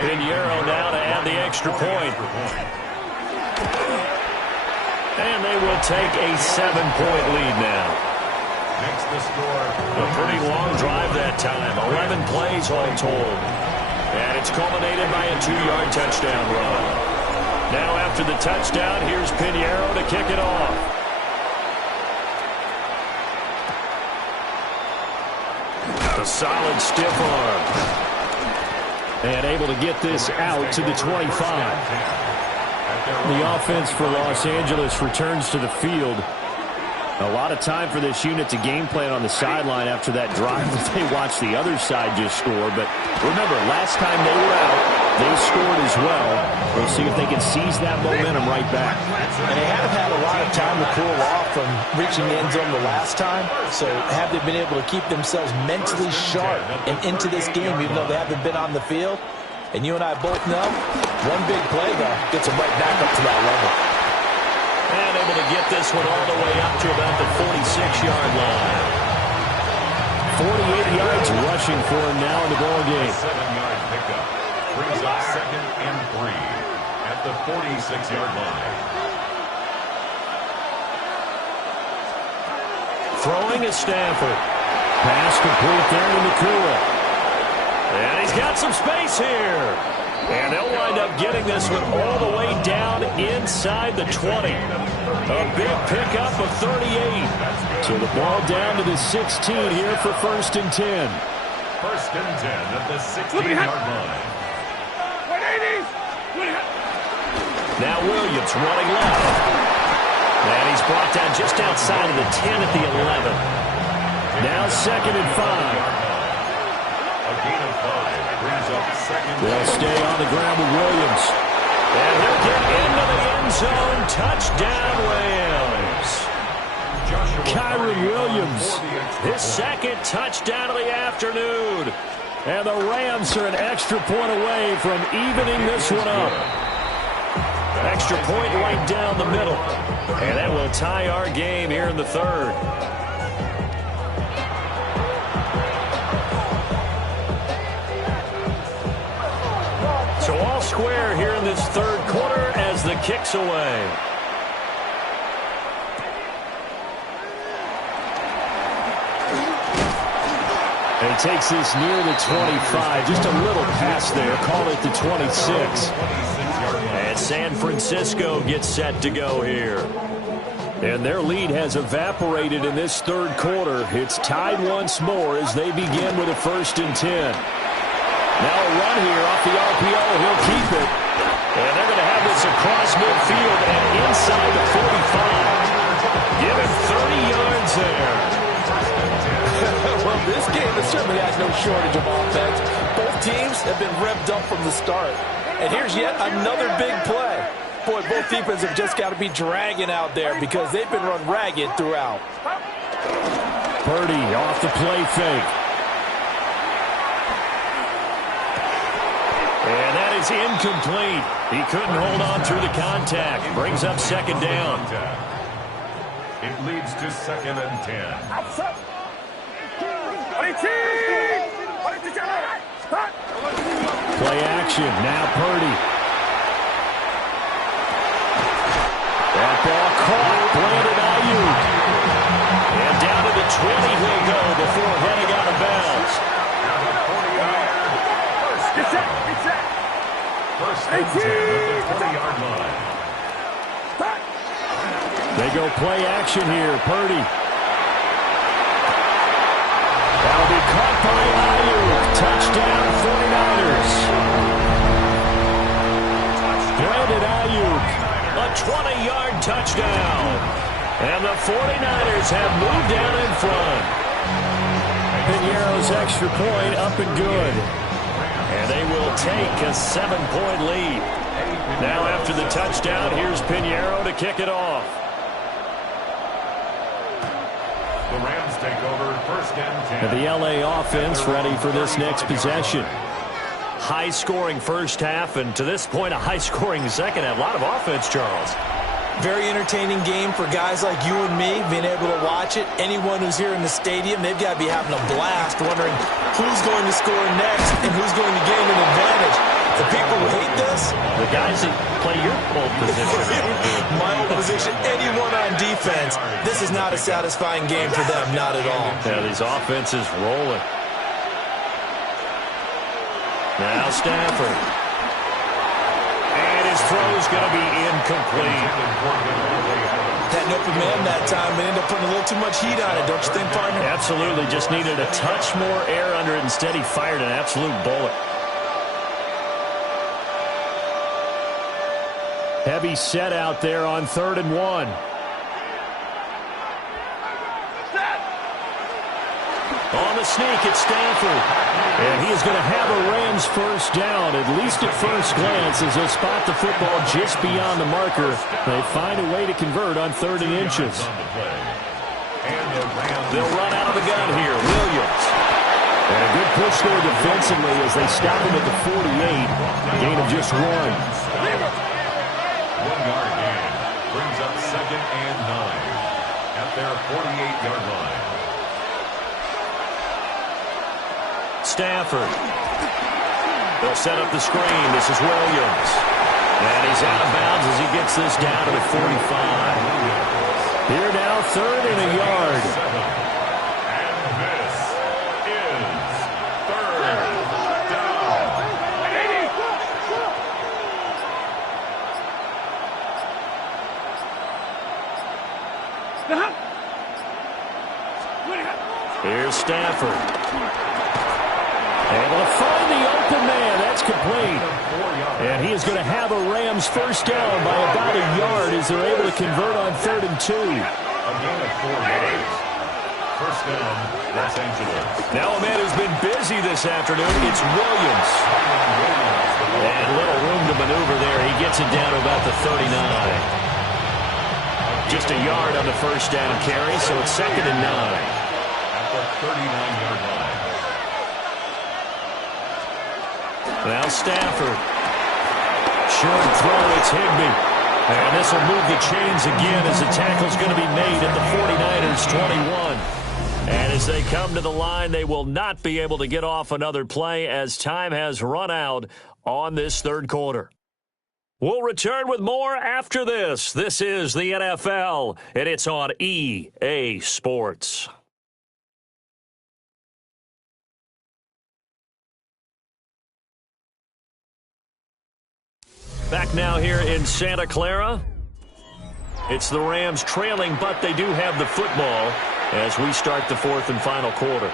Pinheiro now to add the extra point. And they will take a 7-point lead now. Next the score. A pretty long drive that time. 11 plays all told. And it's culminated by a 2-yard touchdown run. Now after the touchdown, here's Pinheiro to kick it off. A solid stiff arm. And able to get this out to the 25. The offense for Los Angeles returns to the field. A lot of time for this unit to game plan on the sideline after that drive that they watched the other side just score. But remember, last time they were out, they scored as well. We'll see if they can seize that momentum right back. And they have had a lot of time to cool off from reaching the end zone the last time. So have they been able to keep themselves mentally sharp and into this game, even though they haven't been on the field? And you and I both know, one big play, though, gets them right back up to that level. And able to get this one all the way up to about the 46-yard line. 48 yards rushing for him now in the ball game. 7-yard pickup brings up 2nd and 3 at the 46-yard line. Throwing is Stafford. Pass complete there to Nakua. And he's got some space here. And they'll wind up getting this one all the way down inside the 20. A big pickup of 38. So the ball down to the 16 here for 1st and 10. 1st and 10 at the 16-yard line. Now Williams running left. And he's brought down just outside of the 10 at the 11. Now 2nd and 5. A gain of 5 brings up 2nd. They'll stay on the ground with Williams. And he'll get into the end zone. Touchdown, Rams. Kyron Williams, his 2nd touchdown of the afternoon. And the Rams are an extra point away from evening this one up. Extra point right down the middle. And that will tie our game here in the 3rd. So all square here in this 3rd quarter as the kick's away. And he takes this near the 25, just a little pass there, call it the 26. And San Francisco gets set to go here. And their lead has evaporated in this third quarter. It's tied once more as they begin with a 1st and 10. Now a run here off the RPO. He'll keep it. And they're going to have this across midfield and inside the 45. Give him 30 yards there. Well, this game has certainly has no shortage of offense. Both teams have been revved up from the start. And here's yet another big play. Boy, both defenses have just got to be dragging out there because they've been run ragged throughout. Purdy off the play fake. And that is incomplete. He couldn't hold on through the contact. Brings up 2nd down. It leads to 2nd and 10. Play action. Now Purdy. That ball caught. Brandon Ayuk. And down to the 20 he'll go before heading out of bounds. First and 10 at the 20-yard line. They go play action here. Purdy. That'll be caught by Ayuk. Touchdown 49ers. Brandon Ayuk. A 20-yard touchdown. And the 49ers have moved down in front. Piñeiro's extra point up and good. And they will take a 7-point lead. Now after the touchdown, here's Piñeiro to kick it off. The Rams take over 1st and 10. The LA offense ready for this next possession. High-scoring first half, and to this point, a high-scoring second half. A lot of offense, Charles. Very entertaining game for guys like you and me, being able to watch it. Anyone who's here in the stadium, they've got to be having a blast, wondering who's going to score next and who's going to gain an advantage. The people who hate this, The guys that play your old position. my old position, anyone on defense, this is not a satisfying game for them, not at all. Yeah, these offenses rolling. Now Stafford. And his throw's going to be incomplete. That open man that time, they ended up putting a little too much heat on it, don't you think, partner? Absolutely, just needed a touch more air under it. Instead, he fired an absolute bullet. Heavy set out there on 3rd and 1. On the sneak, it's Stafford. And he is going to have a Rams first down, at least at first glance, as they'll spot the football just beyond the marker. They find a way to convert on 3rd and inches. They'll run out of the gun here. Williams. And a good push there defensively as they stop him at the 48. Gain of just 1. 1-yard gain brings up 2nd and 9 at their 48-yard line. Stafford. They'll set up the screen. This is Williams. And he's out of bounds as he gets this down to the 45. Here now, 3rd and a yard. And this is 3rd down. Here's Stafford. Able to find the open man. That's complete. And he is going to have a Rams first down by about a yard as they're able to convert on 3rd and 2. A gain of 4 yards. First down, Los Angeles. Now a man who's been busy this afternoon, it's Williams. And little room to maneuver there. He gets it down to about the 39. Just a yard on the first down carry, so it's 2nd and 9. At the 39-yard line. Now Stafford. Short throw, it's Higbee. And this will move the chains again as the tackle's going to be made at the 49ers 21. And as they come to the line, they will not be able to get off another play as time has run out on this third quarter. We'll return with more after this. This is the NFL, and it's on EA Sports. Back now here in Santa Clara. It's the Rams trailing, but they do have the football as we start the fourth and final quarter.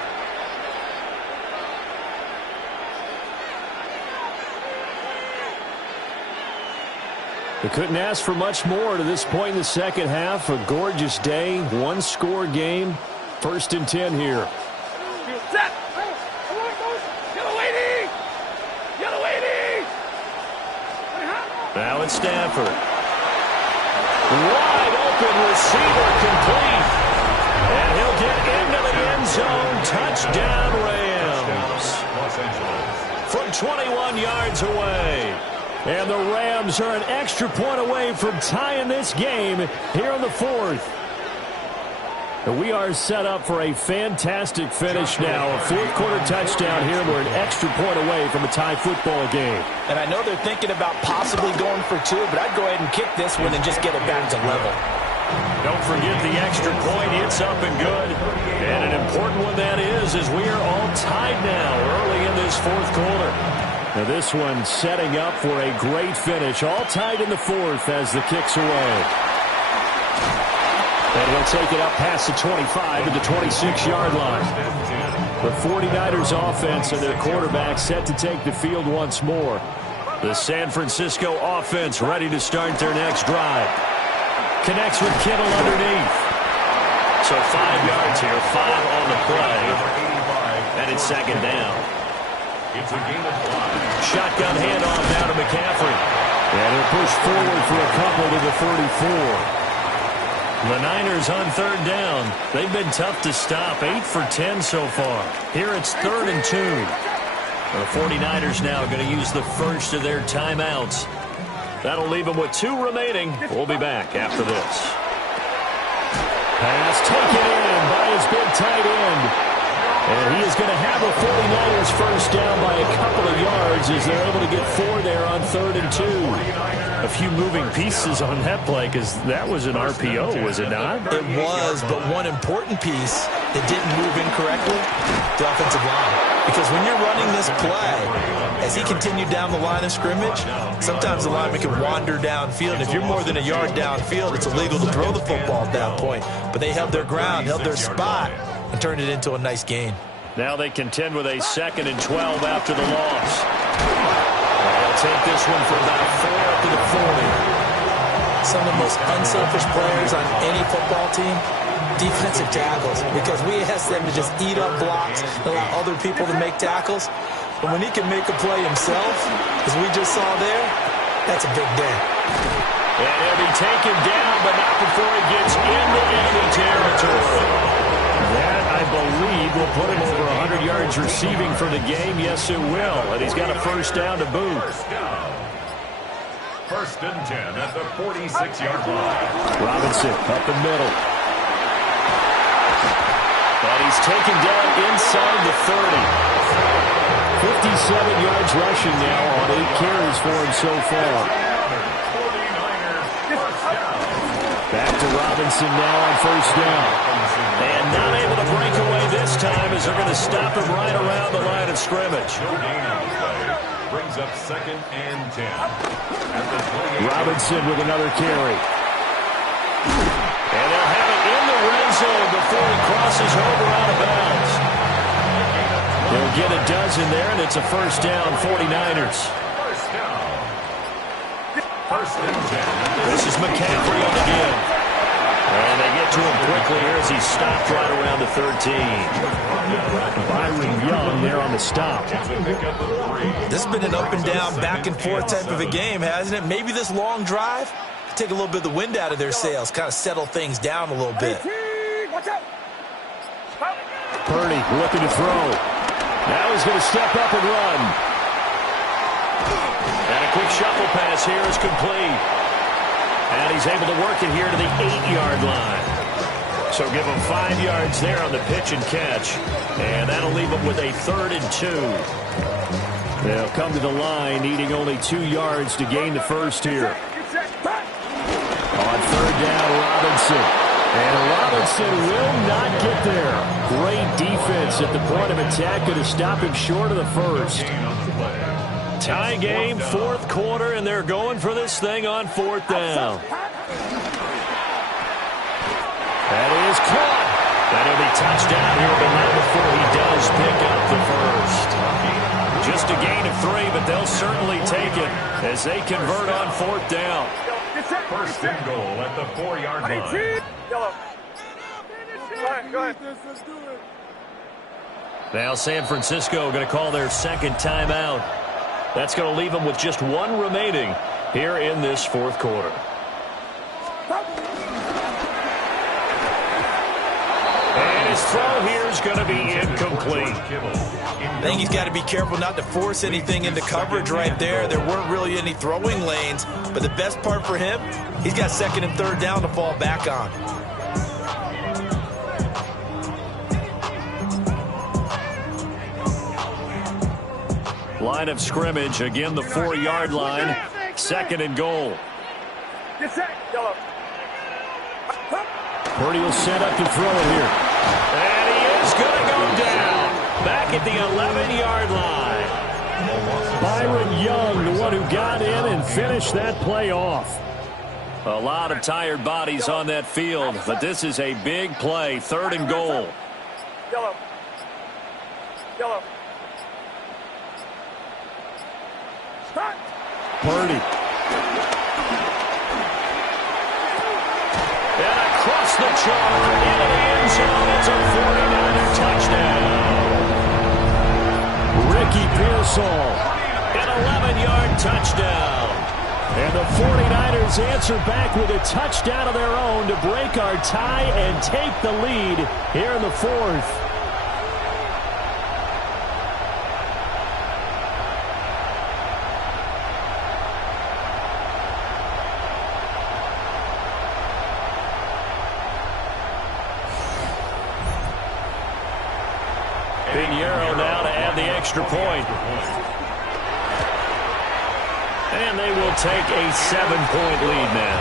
We couldn't ask for much more to this point in the second half. A gorgeous day, one-score game. 1st and 10 here. Set. Yellow 80. Now it's Stafford. Wide open receiver complete. And he'll get into the end zone. Touchdown Rams. From 21 yards away. And the Rams are an extra point away from tying this game here in the fourth. And we are set up for a fantastic finish now. A fourth-quarter touchdown here. We're an extra point away from a tie football game. And I know they're thinking about possibly going for two, but I'd go ahead and kick this one and just get it back to level. Don't forget the extra point. It's up and good. And an important one that is we are all tied now early in this fourth quarter. Now this one setting up for a great finish. All tied in the fourth as the kick's away. And he'll take it up past the 25 to the 26-yard line. The 49ers offense and their quarterback set to take the field once more. The San Francisco offense ready to start their next drive. Connects with Kittle underneath. So 5 yards here, 5 on the play. And it's second down. It's a game of 5. Shotgun handoff now to McCaffrey. And he'll push forward for a couple to the 34. The Niners on third down. They've been tough to stop. 8 for 10 so far. Here it's 3rd and 2. The 49ers now going to use the first of their timeouts. That'll leave them with 2 remaining. We'll be back after this. Pass taken in by his big tight end. And he is going to have a 49ers first down by a couple of yards as they're able to get 4 there on 3rd and 2. A few moving pieces on that play because that was an RPO, was it not? It was, but one important piece that didn't move incorrectly, the offensive line. Because when you're running this play, as he continued down the line of scrimmage, sometimes the lineman can wander downfield. If you're more than a yard downfield, it's illegal to throw the football at that point. But they held their ground, held their spot, and turned it into a nice gain. Now they contend with a 2nd and 12 after the loss. They'll take this one for about 4 up to the 40. Some of the most unselfish players on any football team, defensive tackles, because we ask them to just eat up blocks and allow other people to make tackles. But when he can make a play himself, as we just saw there, that's a big day. And he'll be taken down, but not before he gets into enemy territory. That, I believe, will put him over 100 yards receiving for the game. Yes, it will. And he's got a first down to boot. 1st and 10 at the 46-yard line. Robinson up the middle. And he's taken down inside the 30. 57 yards rushing now on 8 carries for him so far. Back to Robinson now on first down. And not able to break away this time as they're going to stop him right around the line of scrimmage. Brings up 2nd and 10. Robinson with another carry. And they'll have it in the red zone before he crosses over out of bounds. They'll get a dozen there, and it's a first down, 49ers. First down. 1st and 10. This is McCaffrey on the give. And they get to him quickly here as he stopped right around the 13. Byron Young there on the stop. This has been an up and down, back and forth type of a game, hasn't it? Maybe this long drive could take a little bit of the wind out of their sails, kind of settle things down a little bit. Purdy looking to throw. Now he's going to step up and run. And a quick shuffle pass here is complete. And he's able to work it here to the 8-yard line. So give him 5 yards there on the pitch and catch. And that'll leave him with a 3rd and 2. They'll come to the line needing only 2 yards to gain the first here. On 3rd down, Robinson. And Robinson will not get there. Great defense at the point of attack. Going to stop him short of the first. Tie game, fourth quarter, and they're going for this thing on fourth down. That is caught. That'll be touchdown here, but not before he does pick up the first. Just a gain of 3, but they'll certainly take it as they convert on fourth down. First and goal at the 4-yard line. Go ahead. Now San Francisco going to call their second timeout. That's going to leave them with just 1 remaining here in this fourth quarter. And his throw here is going to be incomplete. I think he's got to be careful not to force anything into coverage right there. There weren't really any throwing lanes, but the best part for him, he's got second and third down to fall back on. Line of scrimmage, again the 4-yard line, second and goal. Purdy will set up to throw it here. And he is going to go down. Back at the 11-yard line. Byron Young, the one who got in and finished that play off. A lot of tired bodies on that field, but this is a big play, third and goal. Purdy. And across the chalk into the end zone. It's a 49er touchdown. Ricky Pearsall, an 11-yard touchdown. And the 49ers answer back with a touchdown of their own to break our tie and take the lead here in the fourth. Extra point. And they will take a 7-point lead now.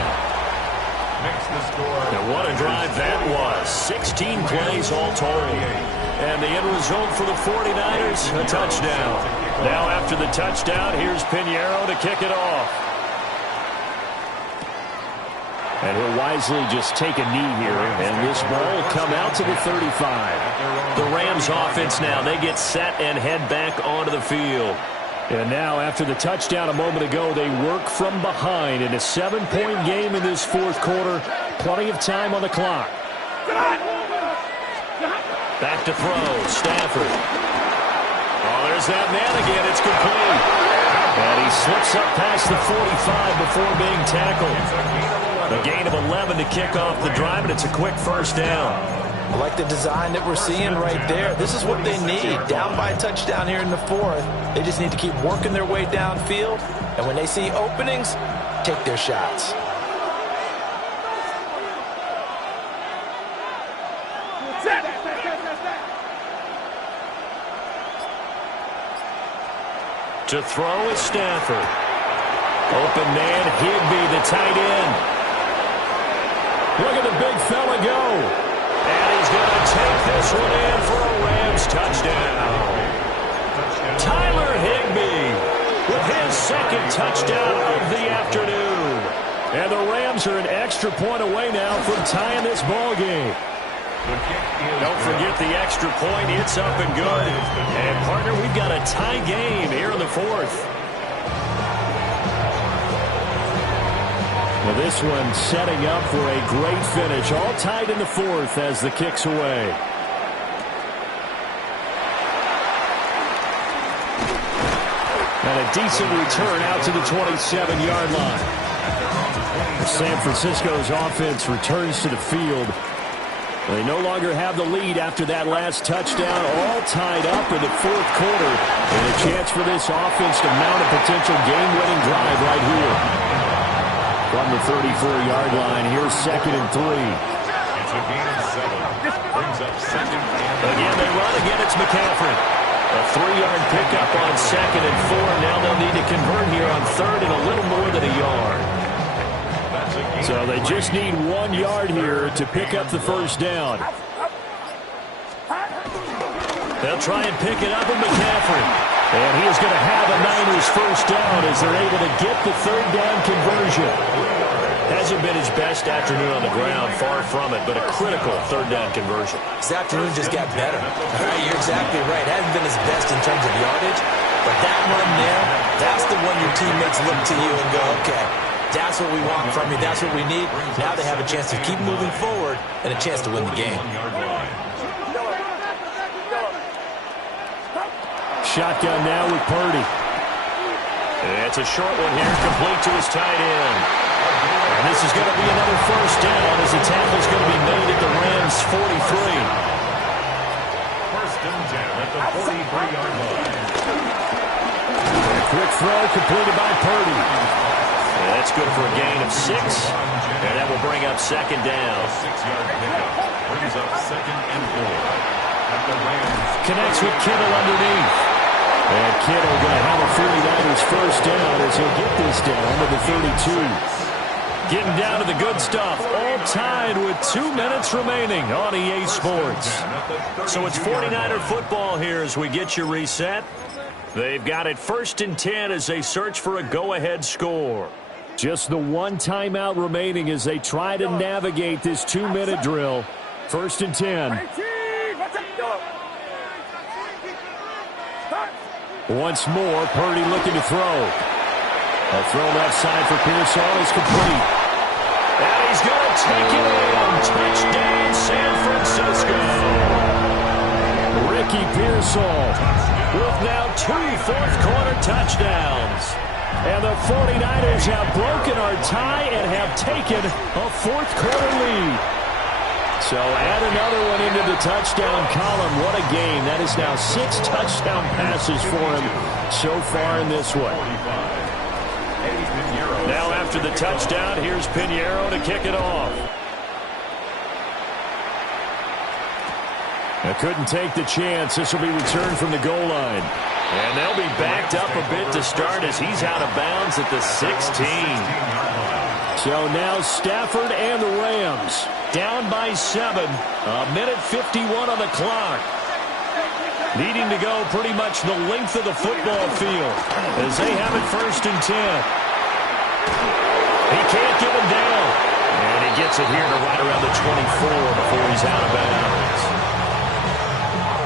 And what a drive that was. 16 plays all total. And the end result for the 49ers, a touchdown. Now after the touchdown, here's Pinheiro to kick it off. And he'll wisely just take a knee here, and this ball will come out to the 35. The Rams offense now, they get set and head back onto the field. And now after the touchdown a moment ago, they work from behind in a 7-point game in this fourth quarter. Plenty of time on the clock. Back to throw, Stafford. Oh, there's that man again, it's complete. And he slips up past the 45 before being tackled. A gain of 11 to kick off the drive, and it's a quick first down. I like the design that we're seeing right there. This is what they need. Down by a touchdown here in the fourth. They just need to keep working their way downfield. And when they see openings, take their shots. To throw is Stafford. Open man, Higbee, the tight end. Look at the big fella go. And he's going to take this one in for a Rams touchdown. Tyler Higbee with his second touchdown of the afternoon. And the Rams are an extra point away now from tying this ball game. Don't forget the extra point. It's up and good. And, partner, we've got a tie game here in the fourth. Well, this one setting up for a great finish. All tied in the fourth as the kick's away. And a decent return out to the 27-yard line. San Francisco's offense returns to the field. They no longer have the lead after that last touchdown. All tied up in the fourth quarter. And a chance for this offense to mount a potential game-winning drive right here. From the 34-yard line, here's second and 3. It's a gain of 7. Brings up second and again, they run again. It's McCaffrey. A 3-yard pickup on second and 4. Now they'll need to convert here on third and a little more than a yard. So they just need 1 yard here to pick up the first down. They'll try and pick it up with McCaffrey. And he is going to have a Niners first down as they're able to get the third down conversion. Hasn't been his best afternoon on the ground, far from it, but a critical third down conversion. His afternoon just got better. All right, you're exactly right. Hasn't been his best in terms of yardage, but that run there, that's the one your teammates look to you and go, okay, that's what we want from you. That's what we need. Now they have a chance to keep moving forward and a chance to win the game. Shotgun now with Purdy. It's a short one here, complete to his tight end. And this is going to be another first down as the tackle's going to be made at the Rams' 43. First and 10 at the 43-yard line. A quick throw completed by Purdy. And that's good for a gain of 6. And that will bring up second down. 6-yard pickup brings up second and 4 at the Rams. Connects with Kittle underneath. And Kittle going to have a 49ers first down as he'll get this down to the 32. Getting down to the good stuff. All tied with 2 minutes remaining on EA Sports. So it's 49er football here as we get you reset. They've got it first and 10 as they search for a go-ahead score. Just the one timeout remaining as they try to navigate this 2-minute drill. First and 10. Once more, Purdy looking to throw. A throw left side for Pearsall is complete. And he's going to take it in. Touchdown, San Francisco. Ricky Pearsall with now 2 fourth-quarter touchdowns. And the 49ers have broken our tie and have taken a fourth-quarter lead. So add another one into the touchdown column. What a game. That is now 6 touchdown passes for him so far in this one. Now after the touchdown, here's Pinheiro to kick it off. I couldn't take the chance. This will be returned from the goal line. And they'll be backed up a bit to start as he's out of bounds at the 16. So now Stafford and the Rams down by 7. A minute 51 on the clock. Needing to go pretty much the length of the football field as they have it first and 10. He can't get him down. And he gets it here to right around the 24 before he's out of bounds.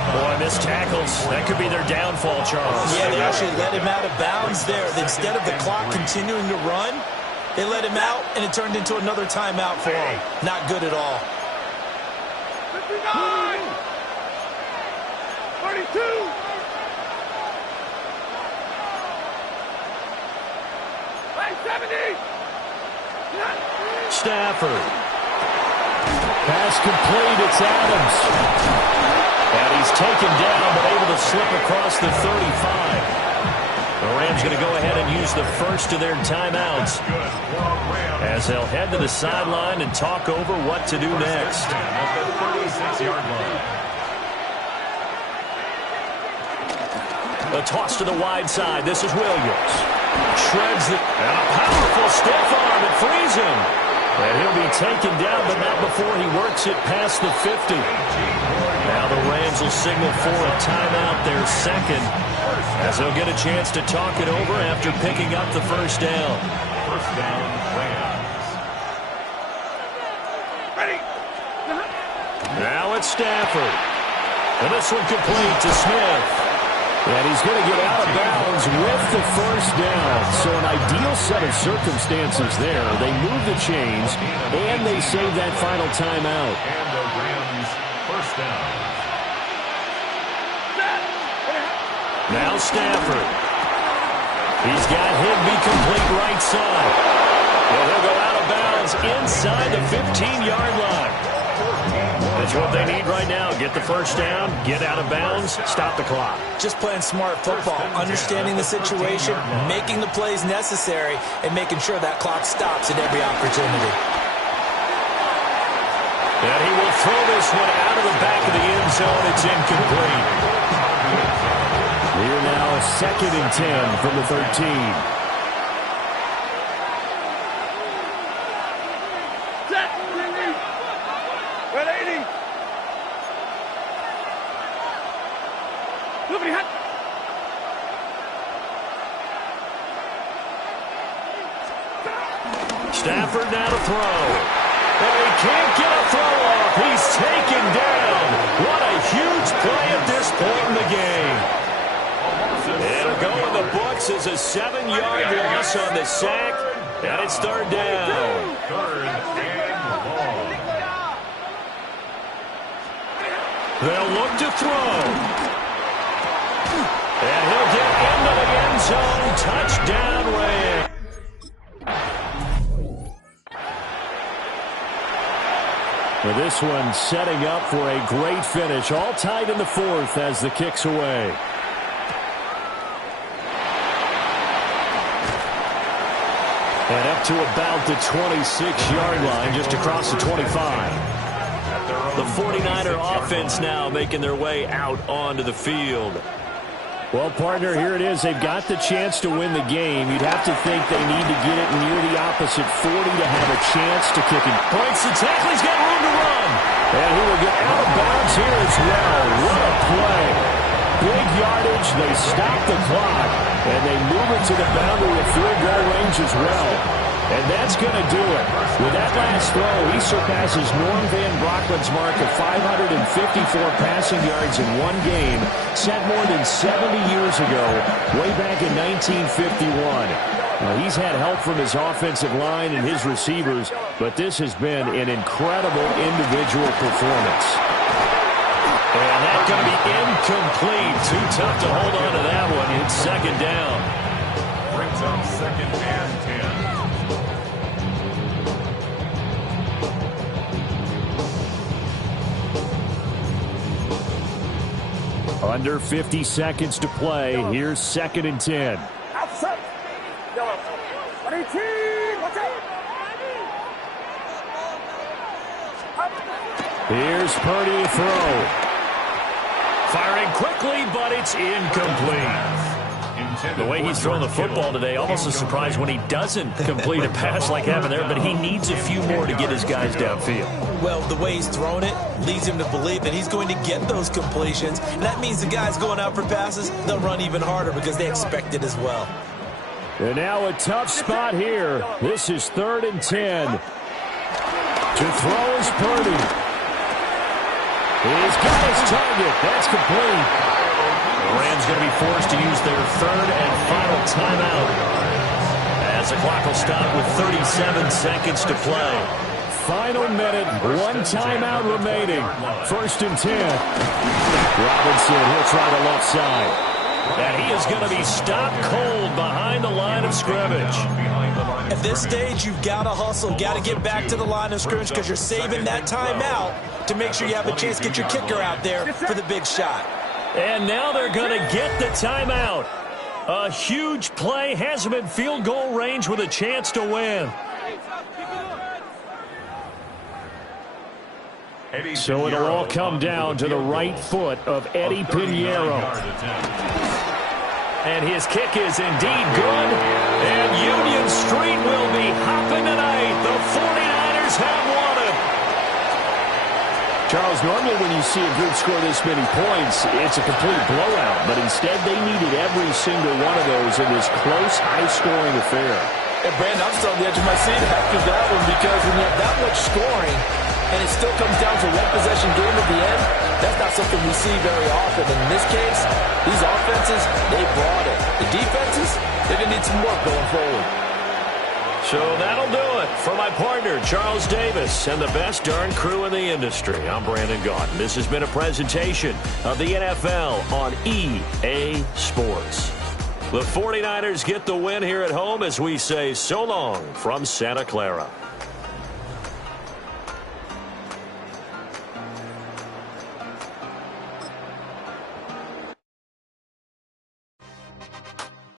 Boy, missed tackles. That could be their downfall, Charles. Yeah, they actually let him out of bounds there. Instead of the clock continuing to run, they let him out, and it turned into another timeout for him. Not good at all. 59! 32! Hey, 70! Stafford. Pass complete. It's Adams. And he's taken down, but able to slip across the 35. The Rams going to go ahead and use the first of their timeouts as they'll head to the sideline and talk over what to do next. A toss to the wide side. This is Williams. Shreds it. And a powerful stiff arm. It frees him. And he'll be taken down, but not before he works it past the 50. Now the Rams will signal for a timeout, their second, as they'll get a chance to talk it over after picking up the first down. First down, Rams. Ready! Now it's Stafford. And this one complete to Smith. And he's going to get out of bounds with the first down. So an ideal set of circumstances there. They move the chains, and they save that final timeout. And the Rams first down. Now Stafford. He's got Higbee complete right side. And he'll go out of bounds inside the 15-yard line. That's what they need right now. Get the first down, get out of bounds, stop the clock. Just playing smart football, understanding the situation, making the plays necessary, and making sure that clock stops at every opportunity. And he will throw this one out of the back of the end zone. It's incomplete. We're now second and 10 from the 13. Stafford now to throw. And he can't get a throw off. He's taken down. What a huge play at this point in the game. It'll go in the books as a 7-yard loss on the sack. And it's third down. Third and long. They'll look to throw. And he'll get into the end zone. Touchdown, Rams. Well, this one setting up for a great finish. All tied in the fourth as the kick's away. And up to about the 26-yard line, just across the 25. The 49er offense now making their way out onto the field. Well, partner, here it is. They've got the chance to win the game. You'd have to think they need to get it near the opposite 40 to have a chance to kick it. Points the tackle. He's got room to run. And he will get out of bounds here as well. What a play. Big yardage. They stop the clock. And they move it to the boundary of field goal range as well. And that's going to do it. With that last throw, he surpasses Norm Van Brocklin's mark of 554 passing yards in one game, set more than 70 years ago, way back in 1951. Now, he's had help from his offensive line and his receivers, but this has been an incredible individual performance. And that's going to be incomplete. Too tough to hold on to that one. It's second down. Brings up second and 10. Under 50 seconds to play. Here's second and 10. Outside. 22. Watch out. Here's Purdy to throw. Firing quickly, but it's incomplete. The way he's throwing the football today, almost a surprise when he doesn't complete a pass like happened there, but he needs a few more to get his guys downfield. Well, the way he's thrown it leads him to believe that he's going to get those completions. And that means the guys going out for passes, they'll run even harder because they expect it as well. And now a tough spot here. This is third and 10. To throw is Purdy. He's got his target. That's complete. The Rams going to be forced to use their third and final timeout as the clock will stop with 37 seconds to play. Final minute, one timeout remaining. First and 10. Robinson, he'll try the left side. And he is going to be stopped cold behind the line of scrimmage. At this stage, you've got to hustle, got to get back to the line of scrimmage because you're saving that timeout to make sure you have a chance to get your kicker out there for the big shot. And now they're going to get the timeout. A huge play has him in field goal range with a chance to win. So it'll all come down to the right foot of Eddie Pinheiro. And his kick is indeed good. And Union Street will be hopping tonight. The 49ers have won it. Charles, normally when you see a group score this many points, it's a complete blowout. But instead, they needed every single one of those in this close, high-scoring affair. And Brandon, I'm still on the edge of my seat after that one because when you have that much scoring and it still comes down to one possession game at the end, that's not something we see very often. And in this case, these offenses, they brought it. The defenses, they're going to need some work going forward. So that'll do it for my partner, Charles Davis, and the best darn crew in the industry. I'm Brandon Gaudin. This has been a presentation of the NFL on EA Sports. The 49ers get the win here at home as we say so long from Santa Clara.